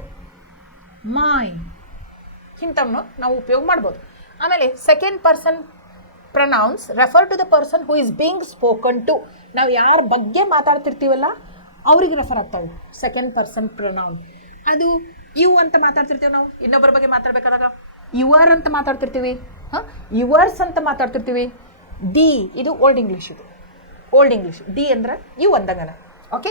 mine. ಇಂಥವನ್ನು ನಾವು ಉಪಯೋಗ ಮಾಡ್ಬೋದು. ಆಮೇಲೆ second person pronouns refer to the person who is being spoken to. ನಾವು ಯಾರ ಬಗ್ಗೆ ಮಾತಾಡ್ತಿರ್ತೀವಲ್ಲ ಅವ್ರಿಗೆ ರೆಫರ್ ಆಗ್ತಾವೆ ಸೆಕೆಂಡ್ ಪರ್ಸನ್ ಪ್ರೊನೌನ್. ಅದು ಯು ಅಂತ ಮಾತಾಡ್ತಿರ್ತೀವಿ ನಾವು ಇನ್ನೊಬ್ಬರ ಬಗ್ಗೆ ಮಾತಾಡಬೇಕಾದಾಗ. ಯುವರ್ ಅಂತ ಮಾತಾಡ್ತಿರ್ತೀವಿ, ಹಾಂ, ಯುವರ್ಸ್ ಅಂತ ಮಾತಾಡ್ತಿರ್ತೀವಿ. ದಿ, ಇದು ಓಲ್ಡ್ ಇಂಗ್ಲೀಷ್. ಇದು ಓಲ್ಡ್ ಇಂಗ್ಲೀಷ್. ದಿ ಅಂದ್ರೆ ಯು ಅಂದಂಗನ. Okay,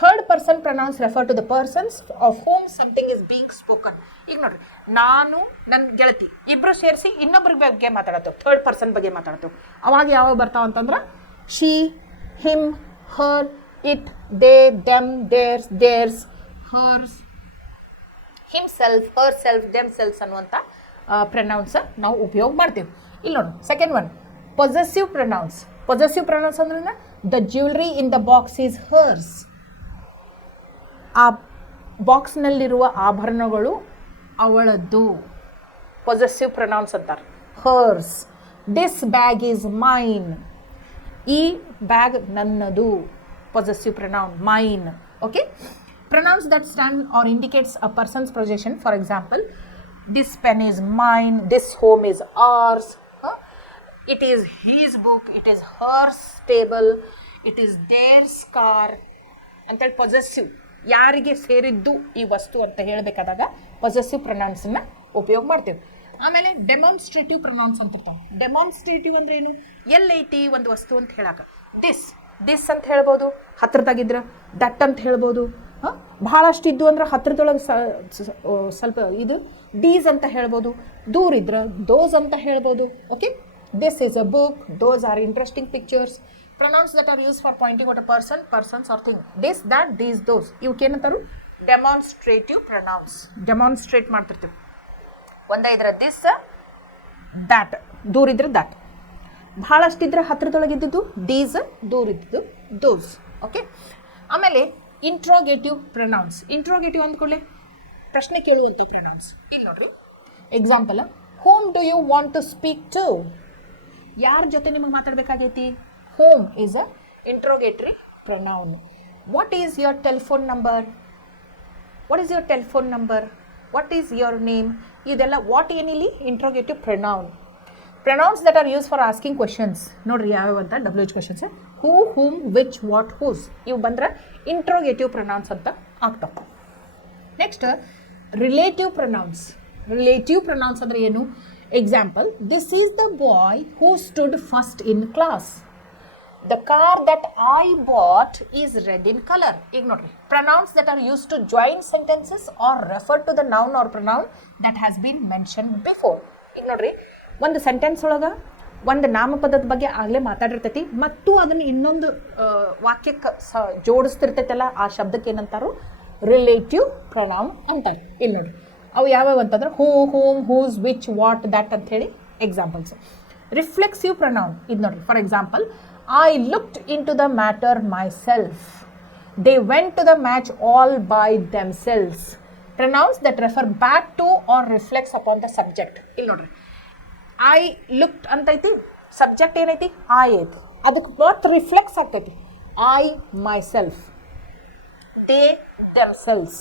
third person pronouns refer to the persons of whom something is being spoken. ಈಗ ನೋಡ್ರಿ, ನಾನು, ನನ್ನ ಗೆಳತಿ ಇಬ್ಬರು ಸೇರಿಸಿ ಇನ್ನೊಬ್ಬರ ಬಗ್ಗೆ ಮಾತಾಡತ್ತೇವೆ, ಥರ್ಡ್ ಪರ್ಸನ್ ಬಗ್ಗೆ ಮಾತಾಡ್ತೇವೆ. ಅವಾಗ ಯಾವಾಗ ಬರ್ತಾವ ಅಂತಂದ್ರೆ she, him, her, it, they, them, theirs, hers, himself, herself, themself ಅನ್ನುವಂಥ ಪ್ರನೌನ್ಸ್ ನಾವು ಉಪಯೋಗ ಮಾಡ್ತೀವಿ. ಇಲ್ಲಿ ನೋಡಿ second one, possessive pronouns. Possessive pronouns ಅಂದ್ರೆ the jewellery in the box is hers. ಆ ಬಾಕ್ಸ್ನಲ್ಲಿರುವ ಆಭರಣಗಳು ಅವಳದ್ದು. ಪೊಸೆಸಿವ್ ಪ್ರನೌನ್ಸ್ ಅಂತಾರೆ. Hers. This bag is mine. ಈ ಬ್ಯಾಗ್ ನನ್ನದು. Possessive pronoun mine. Okay. Pronouns that stand or indicates a person's possession. For example, this pen is mine, this home is ours, it is his book, it is her table, it is their car. ಅಂತೇಳಿ possessive, ಯಾರಿಗೆ ಸೇರಿದ್ದು ಈ ವಸ್ತು ಅಂತ ಹೇಳಬೇಕಾದಾಗ possessive ಪ್ರೊನೌನ್ಸನ್ನು ಉಪಯೋಗ ಮಾಡ್ತೀವಿ. ಆಮೇಲೆ demonstrative pronounce ಅಂತ ಇರ್ತಾವೆ. ಡೆಮಾನ್ಸ್ಟ್ರೇಟಿವ್ ಅಂದ್ರೆ ಏನು? ಎಲ್ಲೈತಿ ಒಂದು ವಸ್ತು ಅಂತ ಹೇಳಾಕ. ದಿಸ್ ಅಂತ ಹೇಳ್ಬೋದು, ಹತ್ರದಾಗಿದ್ರೆ ದಟ್ ಅಂತ ಹೇಳ್ಬೋದು. ಭಾಳಷ್ಟು ಇದ್ದು ಅಂದ್ರೆ ಹತ್ರದೊಳಗೆ ಸ್ವಲ್ಪ ಇದು ಡೀಸ್ ಅಂತ ಹೇಳ್ಬೋದು. ದೂರ ಇದ್ರೆ ದೋಸ್ ಅಂತ ಹೇಳ್ಬೋದು. Okay. This is a book, those are interesting pictures. Pronouns that are use for pointing out a person, persons or thing. This, that, these, those ಇವಕ್ಕೇನಂತಾರು ಡೆಮಾನ್ಸ್ಟ್ರೇಟಿವ್ ಪ್ರೊನೌನ್ಸ್. ಡೆಮಾನ್ಸ್ಟ್ರೇಟ್ ಮಾಡ್ತಿರ್ತೀವಿ. ಒಂದೇ ಇದ್ರೆ ದಿಸ್, ದ್ಯಾಟ್, ದೂರ ಇದ್ರೆ that. ಭಾಳಷ್ಟಿದ್ರೆ ಹತ್ರದೊಳಗಿದ್ದು these, ದೂರ ಇದ್ದಿದ್ದು those. Okay. ಆಮೇಲೆ interrogative pronouns. Interrogative ಅಂದ್ಕೊಳ್ಳಿ ಪ್ರಶ್ನೆ ಕೇಳುವಂಥ ಪ್ರೊನೌನ್ಸ್. ಇಲ್ಲಿ ನೋಡ್ರಿ example, whom do you want to speak to? ಯಾರ ಜೊತೆ ನಿಮಗೆ ಮಾತಾಡಬೇಕಾಗೈತಿ? Whom is a interrogatory pronoun. What is your telephone number? What is your telephone number? What is your name? ಇದೆಲ್ಲ ವಾಟ್ ಏನಿಲ್ಲಿ interrogative pronoun. Pronouns that are use for asking questions. ನೋಡ್ರಿ ಯಾವ್ಯಾವ ಅಂತ WH questions. Who, whom, which, what, whose ಇವು ಬಂದ್ರೆ interrogative pronouns ಅಂತ ಆಗ್ತಾವೆ. Next relative pronouns. Relative pronouns ಅಂದ್ರೆ ಏನು? Example, this is the boy who stood first in class. The car that I bought is red in colour. ಈಗ ನೋಡ್ರಿ pronouns that are use to join sentences or refer to the noun or pronoun that has been mention before. ಈಗ ನೋಡ್ರಿ ಒಂದು sentence ಒಳಗೆ ಒಂದು ನಾಮಪದದ ಬಗ್ಗೆ ಆಗಲೇ ಮಾತಾಡಿರ್ತೈತಿ ಮತ್ತು ಅದನ್ನು ಇನ್ನೊಂದು ವಾಕ್ಯಕ್ಕೆ ಜೋಡಿಸ್ತಿರ್ತೈತಲ್ಲ, ಆ ಶಬ್ದಕ್ಕೆ ಏನಂತಾರೋ ರಿಲೇಟಿವ್ ಪ್ರೊನೌನ್ ಅಂತಾರೆ. ಇಲ್ಲಿ ನೋಡ್ರಿ ಅವು ಯಾವ್ಯಾವ ಅಂತಂದ್ರೆ who, whom, whose, which, what, that ಅಂತ ಹೇಳಿ ಎಕ್ಸಾಂಪಲ್ಸ್. ರಿಫ್ಲೆಕ್ಸಿವ್ ಪ್ರೊನೌನ್ ಇದು ನೋಡ್ರಿ. For example, I looked into the matter myself. They went to the match all by themselves. Pronouns that refer back to or reflects upon the subject. ಇಲ್ಲಿ ನೋಡ್ರಿ I looked ಅಂತೈತಿ, subject ಏನೈತಿ? I ಐತಿ. ಅದಕ್ಕೆ what reflects ಆಗ್ತೈತಿ? I myself, they themselves.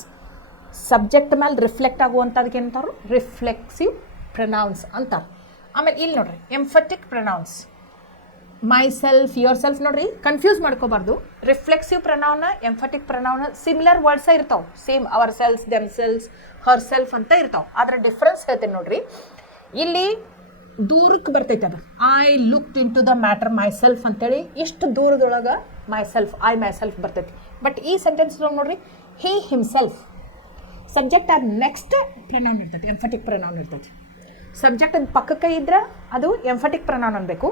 Subject ಮೇಲೆ reflect ಆಗುವಂಥದಕ್ಕೆ ಏನಂತಾರು reflexive pronouns ಅಂತಾರೆ. ಆಮೇಲೆ ಇಲ್ಲಿ ನೋಡ್ರಿ emphatic pronouns. Myself, yourself ನೋಡ್ರಿ ಕನ್ಫ್ಯೂಸ್ ಮಾಡ್ಕೋಬಾರ್ದು. Reflexive pronoun, emphatic pronoun similar words ಇರ್ತಾವೆ. Same ourselves, themselves, herself ಅಂತ ಇರ್ತಾವೆ. ಅದರ ಡಿಫ್ರೆನ್ಸ್ ಹೇಳ್ತೇನೆ ನೋಡ್ರಿ. ಇಲ್ಲಿ ದೂರಕ್ಕೆ ಬರ್ತೈತೆ ಅದು. I looked into the matter myself ಅಂತೇಳಿ ಇಷ್ಟು ದೂರದೊಳಗೆ myself, I myself ಬರ್ತೈತಿ. ಬಟ್ ಈ ಸೆಂಟೆನ್ಸ್ ನೋಡ್ರಿ ಹಿ ಹಿಮ್ಸೆಲ್ಫ್. ಸಬ್ಜೆಕ್ಟ್ ಆದ ನೆಕ್ಸ್ಟ್ ಪ್ರೊನೌನ್ ಇರ್ತೈತಿ, ಎಂಫಟಿಕ್ ಪ್ರೊನೌನ್ ಇರ್ತೈತಿ. ಸಬ್ಜೆಕ್ಟ್ ಪಕ್ಕಕ್ಕೆ ಇದ್ರೆ ಅದು ಎಂಫಟಿಕ್ ಪ್ರೊನೌನ್ ಅನ್ಬೇಕು.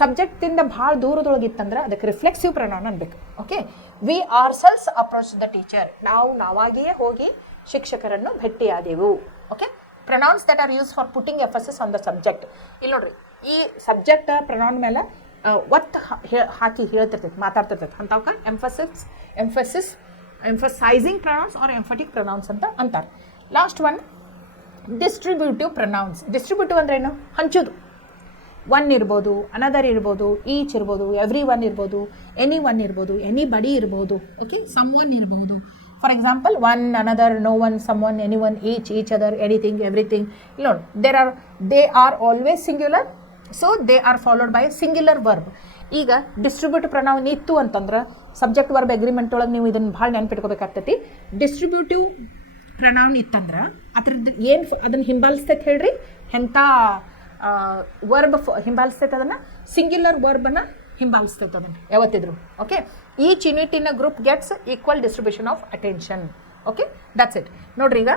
ಸಬ್ಜೆಕ್ಟಿಂದ ಭಾಳ ದೂರದೊಳಗಿತ್ತಂದ್ರೆ ಅದಕ್ಕೆ ರಿಫ್ಲೆಕ್ಸಿವ್ ಪ್ರೊನೌನ್ ಅನ್ಬೇಕು. Okay. We ourselves approach the teacher. ನಾವಾಗಿಯೇ ಹೋಗಿ ಶಿಕ್ಷಕರನ್ನು ಭೇಟಿಯಾದೆವು. Okay. Pronouns that are use for putting emphasis on the subject. ಇಲ್ಲಿ ನೋಡ್ರಿ ಈ ಸಬ್ಜೆಕ್ಟ್ ಪ್ರೊನೌನ್ ಮೇಲೆ ಒತ್ತು ಹಾಕಿ ಹೇಳ್ತಿರ್ತೈತಿ, ಮಾತಾಡ್ತಿರ್ತೈತಿ. ಅಂತವಕ್ಕೆ emphasising pronouns or emphatic pronouns ಅಂತ ಅಂತಾರೆ. Last one distributive pronouns. Distributive ಅಂದ್ರೆ ಏನು? ಹಂಚೋದು. ಒನ್ ಇರ್ಬೋದು, ಅನದರ್ ಇರ್ಬೋದು, ಈಚ್ ಇರ್ಬೋದು, ಎವ್ರಿ ಒನ್ ಇರ್ಬೋದು, ಎನಿ ಒನ್ ಇರ್ಬೋದು, ಎನಿ ಬಡಿ ಇರ್ಬೋದು. ಓಕೆ. ಸಮ್ ಒನ್ ಇರ್ಬೋದು. For example, one, another, no one, someone, anyone, each other, anything, everything. ಇಲ್ಲಿ ನೋಡಿ they are always singular, so they are followed by singular verb. ಈಗ distributive pronoun ಇತ್ತು ಅಂತಂದ್ರೆ subject verb agreement ಒಳಗೆ ನೀವು ಇದನ್ನು ಭಾಳ ನೆನ್ಪಿಟ್ಕೋಬೇಕಾಗ್ತೈತಿ. ಡಿಸ್ಟ್ರಿಬ್ಯೂಟಿವ್ ಪ್ರೊನೌನ್ ಇತ್ತಂದ್ರೆ ಅದ್ರದ್ದು ಏನು ಅದನ್ನು ಹಿಂಬಾಲಿಸ್ತೈತೆ ಹೇಳ್ರಿ? ಎಂಥ ವರ್ಬ್ ಹಿಂಬಾಲಿಸ್ತೈತೆ? ಅದನ್ನು ಸಿಂಗ್ಯುಲರ್ ವರ್ಬನ್ನು ಹಿಂಬಾಲಿಸ್ತೈತೆ ಅದನ್ನು ಯಾವತ್ತಿದ್ರು. Okay. Each unit in a group gets equal distribution of attention. Okay. That's it. ನೋಡ್ರಿ ಈಗ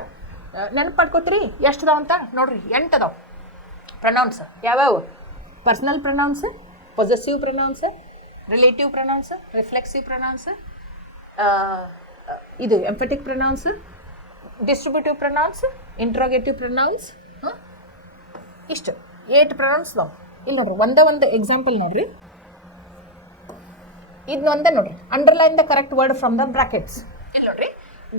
ನೆನಪು ಮಾಡ್ಕೋತೀರಿ ಎಷ್ಟು ಅದಾವ ಅಂತ? ನೋಡ್ರಿ 8 ಅದಾವ ಪ್ರೊನೌನ್ಸ್. ಯಾವ್ಯಾವ? Personal pronouns, possessive pronouns, relative pronouns, reflexive pronouns, ಇದು emphatic pronouns, distributive pronouns, interrogative pronouns. ಇಷ್ಟು 8 ಪ್ರೊನೌನ್ಸ್ ಅದಾವ. ಇಲ್ಲಿ ನೋಡ್ರಿ ಒಂದು ಎಕ್ಸಾಂಪಲ್ ನೋಡ್ರಿ, ಇದನ್ನೊಂದೇ ನೋಡ್ರಿ, underline the correct word from the brackets. ಇಲ್ಲಿ ನೋಡ್ರಿ,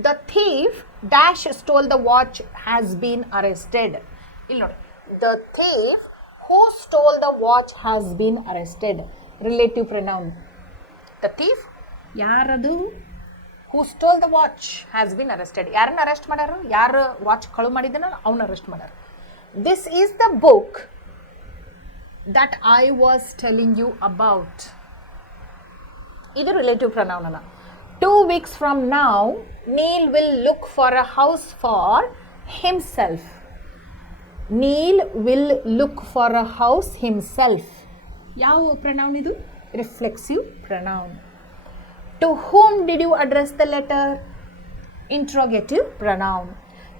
the thief dash stole the watch has been arrested. ಇಲ್ಲಿ ನೋಡ್ರಿ, the thief who stole the watch has been arrested, relative pronoun. The thief ಯಾರದು, who stole the watch has been arrested, ಯಾರನ್ನ arrest ಮಾಡ್ಯಾರು, ಯಾರು watch ಕಳು ಮಾಡಿದನ ಅವನ್ನ arrest ಮಾಡ್ಯಾರ. This is the book that I was telling you about. ಇದು relative pronoun ಅಲ್ಲ. 2 weeks from now, Neil will look for a house for himself. Neil will look for a house himself. ಯಾವ pronoun ಇದು? Reflexive pronoun. To whom did you address the letter? Interrogative pronoun.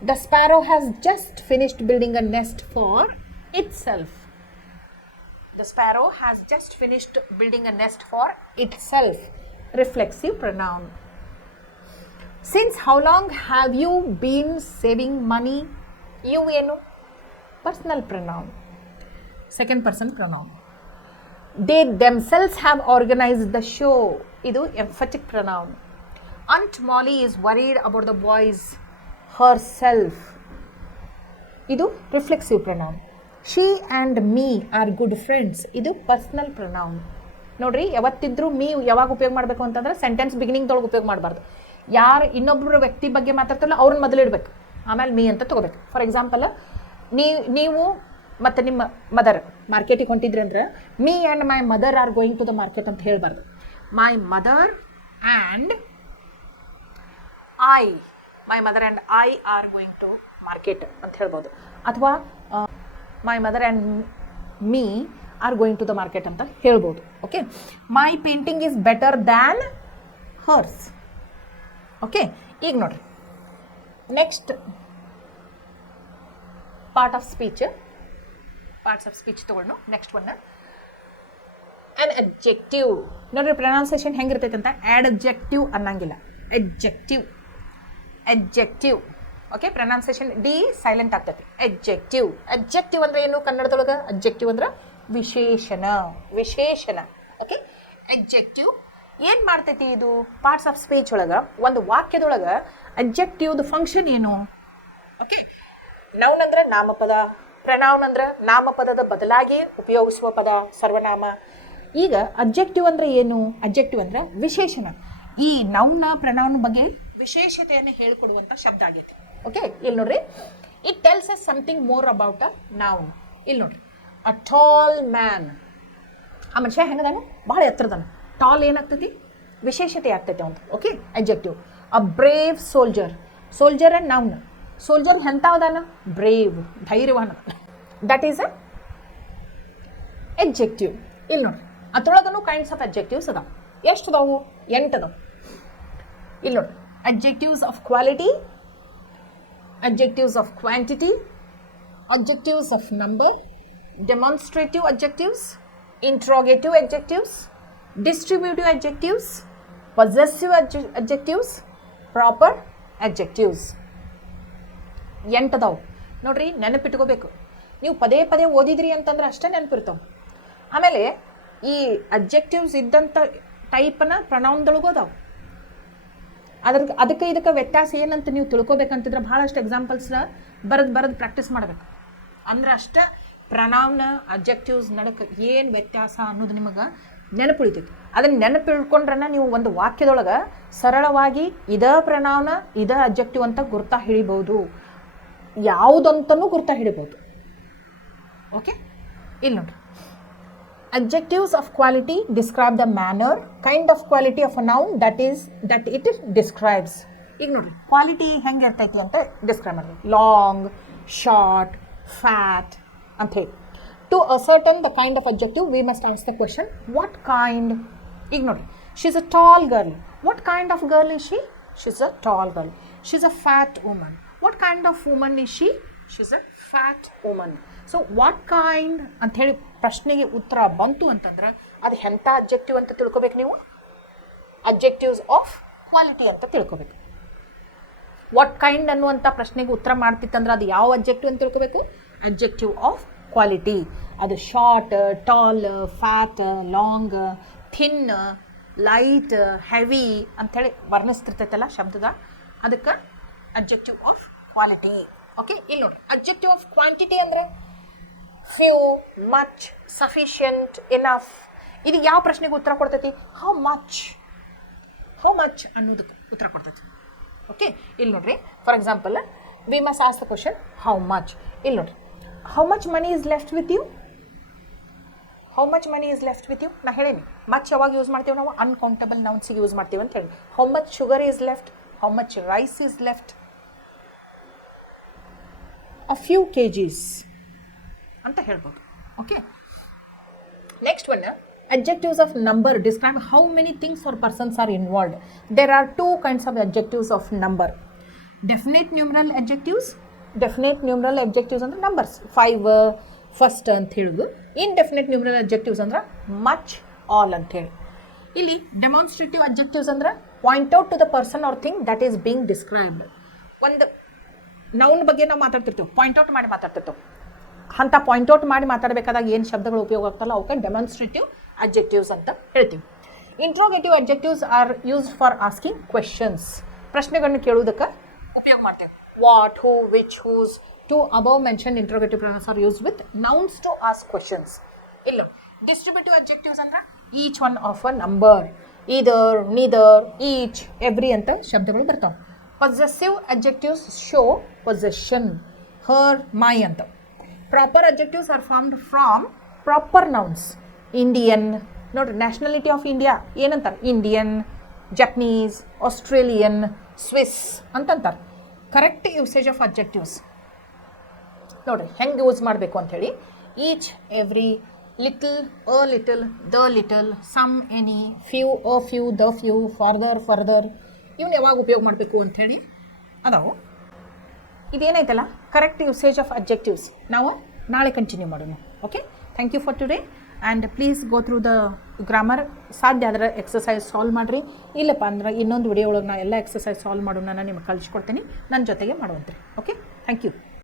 The sparrow has just finished building a nest for itself. The sparrow has just finished building a nest for itself. Reflexive pronoun. Since how long have you been saving money? You ಏನು? Personal pronoun. Second person pronoun. They themselves have organized the show. ಇದು emphatic pronoun. Aunt Molly is worried about the boys herself. ಇದು reflexive pronoun. She and me are good friends. ಇದು personal pronoun. ನೋಡ್ರಿ, ಯಾವತ್ತಿದ್ರೂ me ಯಾವಾಗ ಉಪಯೋಗ ಮಾಡಬೇಕು ಅಂತಂದ್ರೆ sentence ಬಿಗಿನಿಂಗ್ದೊಳಗೆ ಉಪಯೋಗ ಮಾಡಬಾರ್ದು. ಯಾರು ಇನ್ನೊಬ್ಬರ ವ್ಯಕ್ತಿ ಬಗ್ಗೆ ಮಾತಾಡ್ತಾರಲ್ಲ ಅವ್ರನ್ನ ಮೊದಲು ಇಡಬೇಕು, ಆಮೇಲೆ ಮೀ ಅಂತ ತೊಗೋಬೇಕು. ಫಾರ್ ಎಕ್ಸಾಂಪಲ್, ನೀವು ಮತ್ತು ನಿಮ್ಮ ಮದರ್ ಮಾರ್ಕೆಟಿಗೆ ಹೊಂಟಿದ್ರಿ ಅಂದ್ರೆ me and my mother are going to the market ಅಂತ ಹೇಳಬಾರ್ದು. My mother and I are going to market ಅಂತ ಹೇಳ್ಬೋದು. ಅಥವಾ my mother and me are going to the market ಅಂತ ಹೇಳ್ಬೋದು. Okay, my painting is better than hers. Okay, ಈಗ ನೋಡ್ರಿ, next parts of speech ತಗೊಂಡು ನೆಕ್ಸ್ಟ್ ಒನ್ ಆ್ಯನ್ ಅಬ್ಜೆಕ್ಟಿವ್. ನೋಡ್ರಿ, pronunciation ಹೆಂಗಿರ್ತೈತೆ ಅಂತ, ಆಡ್ಜೆಕ್ಟಿವ್ ಅನ್ನಂಗಿಲ್ಲ, adjective. Okay, pronunciation D silent ಆಗ್ತೈತಿ. ಅಬ್ಜೆಕ್ಟಿವ್ ಅಂದ್ರೆ ಏನು ಕನ್ನಡದೊಳಗೆ? ಅಬ್ಜೆಕ್ಟಿವ್ ಅಂದ್ರೆ ವಿಶೇಷಣ. ಓಕೆ, ಅಬ್ಜೆಕ್ಟಿವ್ ಏನು ಮಾಡ್ತೈತಿ? ಇದು ಪಾರ್ಟ್ಸ್ ಆಫ್ ಸ್ಪೀಚ್ ಒಳಗೆ ಒಂದು ವಾಕ್ಯದೊಳಗೆ ಅಬ್ಜೆಕ್ಟಿವ್ದು ಫಂಕ್ಷನ್ ಏನು? ಓಕೆ, ನೌನ್ ಅಂದ್ರೆ ನಾಮಪದ, ಪ್ರನೌನ್ ಅಂದ್ರೆ ನಾಮಪದದ ಬದಲಾಗಿ ಉಪಯೋಗಿಸುವ ಪದ, ಸರ್ವನಾಮ. ಈಗ ಅಬ್ಜೆಕ್ಟಿವ್ ಅಂದ್ರೆ ಏನು? ಅಬ್ಜೆಕ್ಟಿವ್ ಅಂದ್ರೆ ವಿಶೇಷಣ. ಈ ನೌನ ಪ್ರನೌನ್ ಬಗ್ಗೆ ವಿಶೇಷತೆಯನ್ನು ಹೇಳಿಕೊಡುವಂಥ ಶಬ್ದ ಆಗೈತಿ. ಓಕೆ, ಇಲ್ಲಿ ನೋಡ್ರಿ, it tells us something more about a noun. ಇಲ್ಲಿ ನೋಡ್ರಿ, ಅ ಟಾಲ್ ಮ್ಯಾನ್, ಆ ಮನುಷ್ಯ ಹೆಂಗದಾನೆ? ಭಾಳ ಎತ್ತರದಾನ. ಟಾಲ್ ಏನಾಗ್ತೈತಿ? ವಿಶೇಷತೆ ಆಗ್ತೈತಿ ಅಂತ. Okay, objective. A brave soldier and noun. Soldier ಎಂಥವದಾನ? ಬ್ರೇವ್, ಧೈರ್ಯವಾನ. That is a objective. ಇಲ್ಲಿ ನೋಡ್ರಿ, ಅದ್ರೊಳಗನು ಕೈಂಡ್ಸ್ ಆಫ್ ಅಬ್ಜೆಕ್ಟಿವ್ಸ್ ಅದಾವ. ಎಷ್ಟು ಅದಾವು? 8 ಅದಾವ. ಇಲ್ಲಿ ನೋಡ್ರಿ, adjectives of quality, adjectives of quantity, adjectives of number, demonstrative adjectives, interrogative adjectives, distributive adjectives, possessive adjectives, proper adjectives. 8 ಅದಾವು. ನೋಡ್ರಿ, ನೆನಪಿಟ್ಕೋಬೇಕು. ನೀವು ಪದೇ ಪದೇ ಓದಿದ್ರಿ ಅಂತಂದ್ರೆ ಅಷ್ಟೇ ನೆನಪಿರ್ತಾವೆ. ಆಮೇಲೆ ಈ ಅಬ್ಜೆಕ್ಟಿವ್ಸ್ ಇದ್ದಂಥ ಟೈಪ್ನ ಪ್ರೊನೌನ್ದೊಳಗೂ ಅದಾವೆ. ಅದಕ್ಕೆ ಇದಕ್ಕೆ ವ್ಯತ್ಯಾಸ ಏನಂತ ನೀವು ತಿಳ್ಕೊಬೇಕಂತಿದ್ರೆ ಭಾಳಷ್ಟು ಎಕ್ಸಾಂಪಲ್ಸ್ನ ಬರೆದು ಪ್ರಾಕ್ಟೀಸ್ ಮಾಡಬೇಕು. ಅಂದ್ರೆ ಅಷ್ಟೇ ಪ್ರನೌನ್ ಅಬ್ಜೆಕ್ಟಿವ್ಸ್ ನಡಕ್ಕೆ ಏನು ವ್ಯತ್ಯಾಸ ಅನ್ನೋದು ನಿಮಗೆ ನೆನಪುಳಿತೈತಿ. ಅದನ್ನು ನೆನಪಿಳ್ಕೊಂಡ್ರೆ ನೀವು ಒಂದು ವಾಕ್ಯದೊಳಗೆ ಸರಳವಾಗಿ ಇದ ಪ್ರನೌನ್ ಇದ ಅಬ್ಜೆಕ್ಟಿವ್ ಅಂತ ಗುರ್ತಾ ಹಿಡಿಬೋದು, ಯಾವುದಂತನೂ ಗುರ್ತಾ ಹಿಡಿಬೋದು. ಓಕೆ, ಇಲ್ಲಿ ನೋಡ್ರಿ, adjectives of quality describe the manner, kind of quality of a noun that it describes. ಈಗ ನೋಡ್ರಿ, ಕ್ವಾಲಿಟಿ ಹೆಂಗೆ ಇರ್ತೈತಿ ಅಂತ ಡಿಸ್ಕ್ರೈಬ್ ಮಾಡಿ. ಲಾಂಗ್, ಶಾರ್ಟ್, ಫ್ಯಾಟ್ ಅಂತ ಹೇಳಿ. To ascertain the kind of adjective we must ask the question, what kind? ಈಗ ನೋಡ್ರಿ, she's a tall girl. What kind of girl is she? She's a tall girl. She's a fat woman. What kind of woman is she? She's a fat woman. So what kind ಅಂಥೇಳಿ ಪ್ರಶ್ನೆಗೆ ಉತ್ತರ ಬಂತು ಅಂತಂದ್ರೆ ಅದು ಎಂಥ objective ಅಂತ ತಿಳ್ಕೊಬೇಕು ನೀವು. ಅಬ್ಜೆಕ್ಟಿವ್ಸ್ ಆಫ್ ಕ್ವಾಲಿಟಿ ಅಂತ ತಿಳ್ಕೊಬೇಕು. ವಾಟ್ ಕೈಂಡ್ ಅನ್ನುವಂಥ ಪ್ರಶ್ನೆಗೆ ಉತ್ತರ ಮಾಡ್ತಿತ್ತಂದ್ರೆ ಅದು ಯಾವ ಅಬ್ಜೆಕ್ಟಿವ್ ಅಂತ ತಿಳ್ಕೊಬೇಕು. Objective of quality. ಅದು short, tall, fat, long, thin, light, heavy ಅಂಥೇಳಿ ವರ್ಣಿಸ್ತಿರ್ತೈತಲ್ಲ ಶಬ್ದದ, ಅದಕ್ಕೆ ಅಬ್ಜೆಕ್ಟಿವ್ ಆಫ್ ಕ್ವಾಲಿಟಿ. ಓಕೆ, ಇಲ್ಲಿ ನೋಡ್ರಿ ಅಬ್ಜೆಕ್ಟಿವ್ ಆಫ್ ಕ್ವಾಂಟಿಟಿ ಅಂದ್ರೆ ಫ್ಯೂ, ಮಚ್, ಸಫಿಷಿಯಂಟ್, ಎನಫ್. ಇದು ಯಾವ ಪ್ರಶ್ನೆಗೆ ಉತ್ತರ ಕೊಡ್ತೈತಿ. ಹೌ ಮಚ್ ಅನ್ನೋದಕ್ಕೆ ಉತ್ತರ ಕೊಡ್ತೈತಿ. ಓಕೆ, ಇಲ್ಲಿ ನೋಡ್ರಿ for example we must ask the question how much. ಇಲ್ಲಿ ನೋಡ್ರಿ how much money is left with you. How much money is left with you. ನಾ ಹೇಳೀನಿ ಮಚ್ ಯಾವಾಗ ಯೂಸ್ ಮಾಡ್ತೀವಿ ನಾವು ಅನ್ಕೌಂಟಬಲ್ ನೌನ್ಸಿಗೆ ಯೂಸ್ ಮಾಡ್ತೀವಿ ಅಂತ ಹೇಳಿ. How much sugar is left, how much rice is left, a few kgs ಅಂತ ಹೇಳ್ಬೋದು. ಓಕೆ, next one adjectives of number describe how many things or persons are involved. There are two kinds of adjectives of number. Definite numeral adjectives ಅಂದ್ರೆ numbers 5 first ಅಂತ ಹೇಳೋದು. indefinite numeral adjectives ಅಂದ್ರೆ much, all ಅಂತ ಹೇಳಿ. ಇಲ್ಲಿ demonstrative adjectives ಅಂದ್ರೆ point out to the person or thing that is being described. ಒಂದು noun ಬಗ್ಗೆ ನಾವು ಮಾತಾಡ್ತಿರ್ತೇವೆ, ಪಾಯಿಂಟ್ ಔಟ್ ಮಾಡಿ ಮಾತಾಡ್ತಿರ್ತೇವೆ. ಅಂತ ಪಾಯಿಂಟ್ ಔಟ್ ಮಾಡಿ ಮಾತಾಡಬೇಕಾದಾಗ ಏನು ಶಬ್ದಗಳು ಉಪಯೋಗ ಆಗ್ತಲ್ಲ ಅವಕ್ಕೆ ಡೆಮಾನ್ಸ್ಟ್ರೇಟಿವ್ adjectives ಅಂತ ಹೇಳ್ತೀವಿ. Interrogative adjectives are used for asking questions. ಪ್ರಶ್ನೆಗಳನ್ನು ಕೇಳುವುದಕ್ಕೆ ಉಪಯೋಗ ಮಾಡ್ತೇವೆ. What, who, which, whose. To above mention interrogative pronouns are used with nouns to ask questions. ಇಲ್ಲ ಡಿಸ್ಟ್ರಿಬ್ಯೂಟಿವ್ adjectives ಅಂದ್ರೆ each one of a number, either, neither, each, every ಅಂತ ಶಬ್ದಗಳು ಬರ್ತಾವೆ. Possessive adjectives show possession, her, my ಅಂತ. Proper adjectives are formed from proper nouns. Indian ನೋಡ್ರಿ, nationality of India ಏನಂತಾರೆ, Indian, Japanese, Australian, Swiss ಅಂತಂತಾರೆ. Correct usage of adjectives ನೋಡ್ರಿ ಹೆಂಗೆ use ಮಾಡಬೇಕು ಅಂಥೇಳಿ. Each, every, little, a little, the little, some, any, few, a few, the few, further ಇವನ್ನ ಯಾವಾಗ ಉಪಯೋಗ ಮಾಡಬೇಕು ಅಂಥೇಳಿ ಅದಾವು. ಇದೇನೈತಲ್ಲ ಕರೆಕ್ಟ್ ಯೂಸೇಜ್ ಆಫ್ adjectives ನಾವು ನಾಳೆ ಕಂಟಿನ್ಯೂ ಮಾಡೋಣ. Okay, thank you for today and please go through the grammar. ಸಾಧ್ಯ ಆದರೆ ಎಕ್ಸಸೈಸ್ ಸಾಲ್ವ್ ಮಾಡಿರಿ. ಇಲ್ಲಪ್ಪ ಅಂದ್ರೆ ಇನ್ನೊಂದು ವಿಡಿಯೋ ಒಳಗೆ ನಾನು ಎಲ್ಲ ಎಕ್ಸಸೈಸ್ ಸಾಲ್ವ್ ಮಾಡೋಣ ನಿಮಗೆ ಕಳಿಸ್ಕೊಡ್ತೀನಿ, ನನ್ನ ಜೊತೆಗೆ ಮಾಡುವಂತ್ರಿ. Okay, thank you.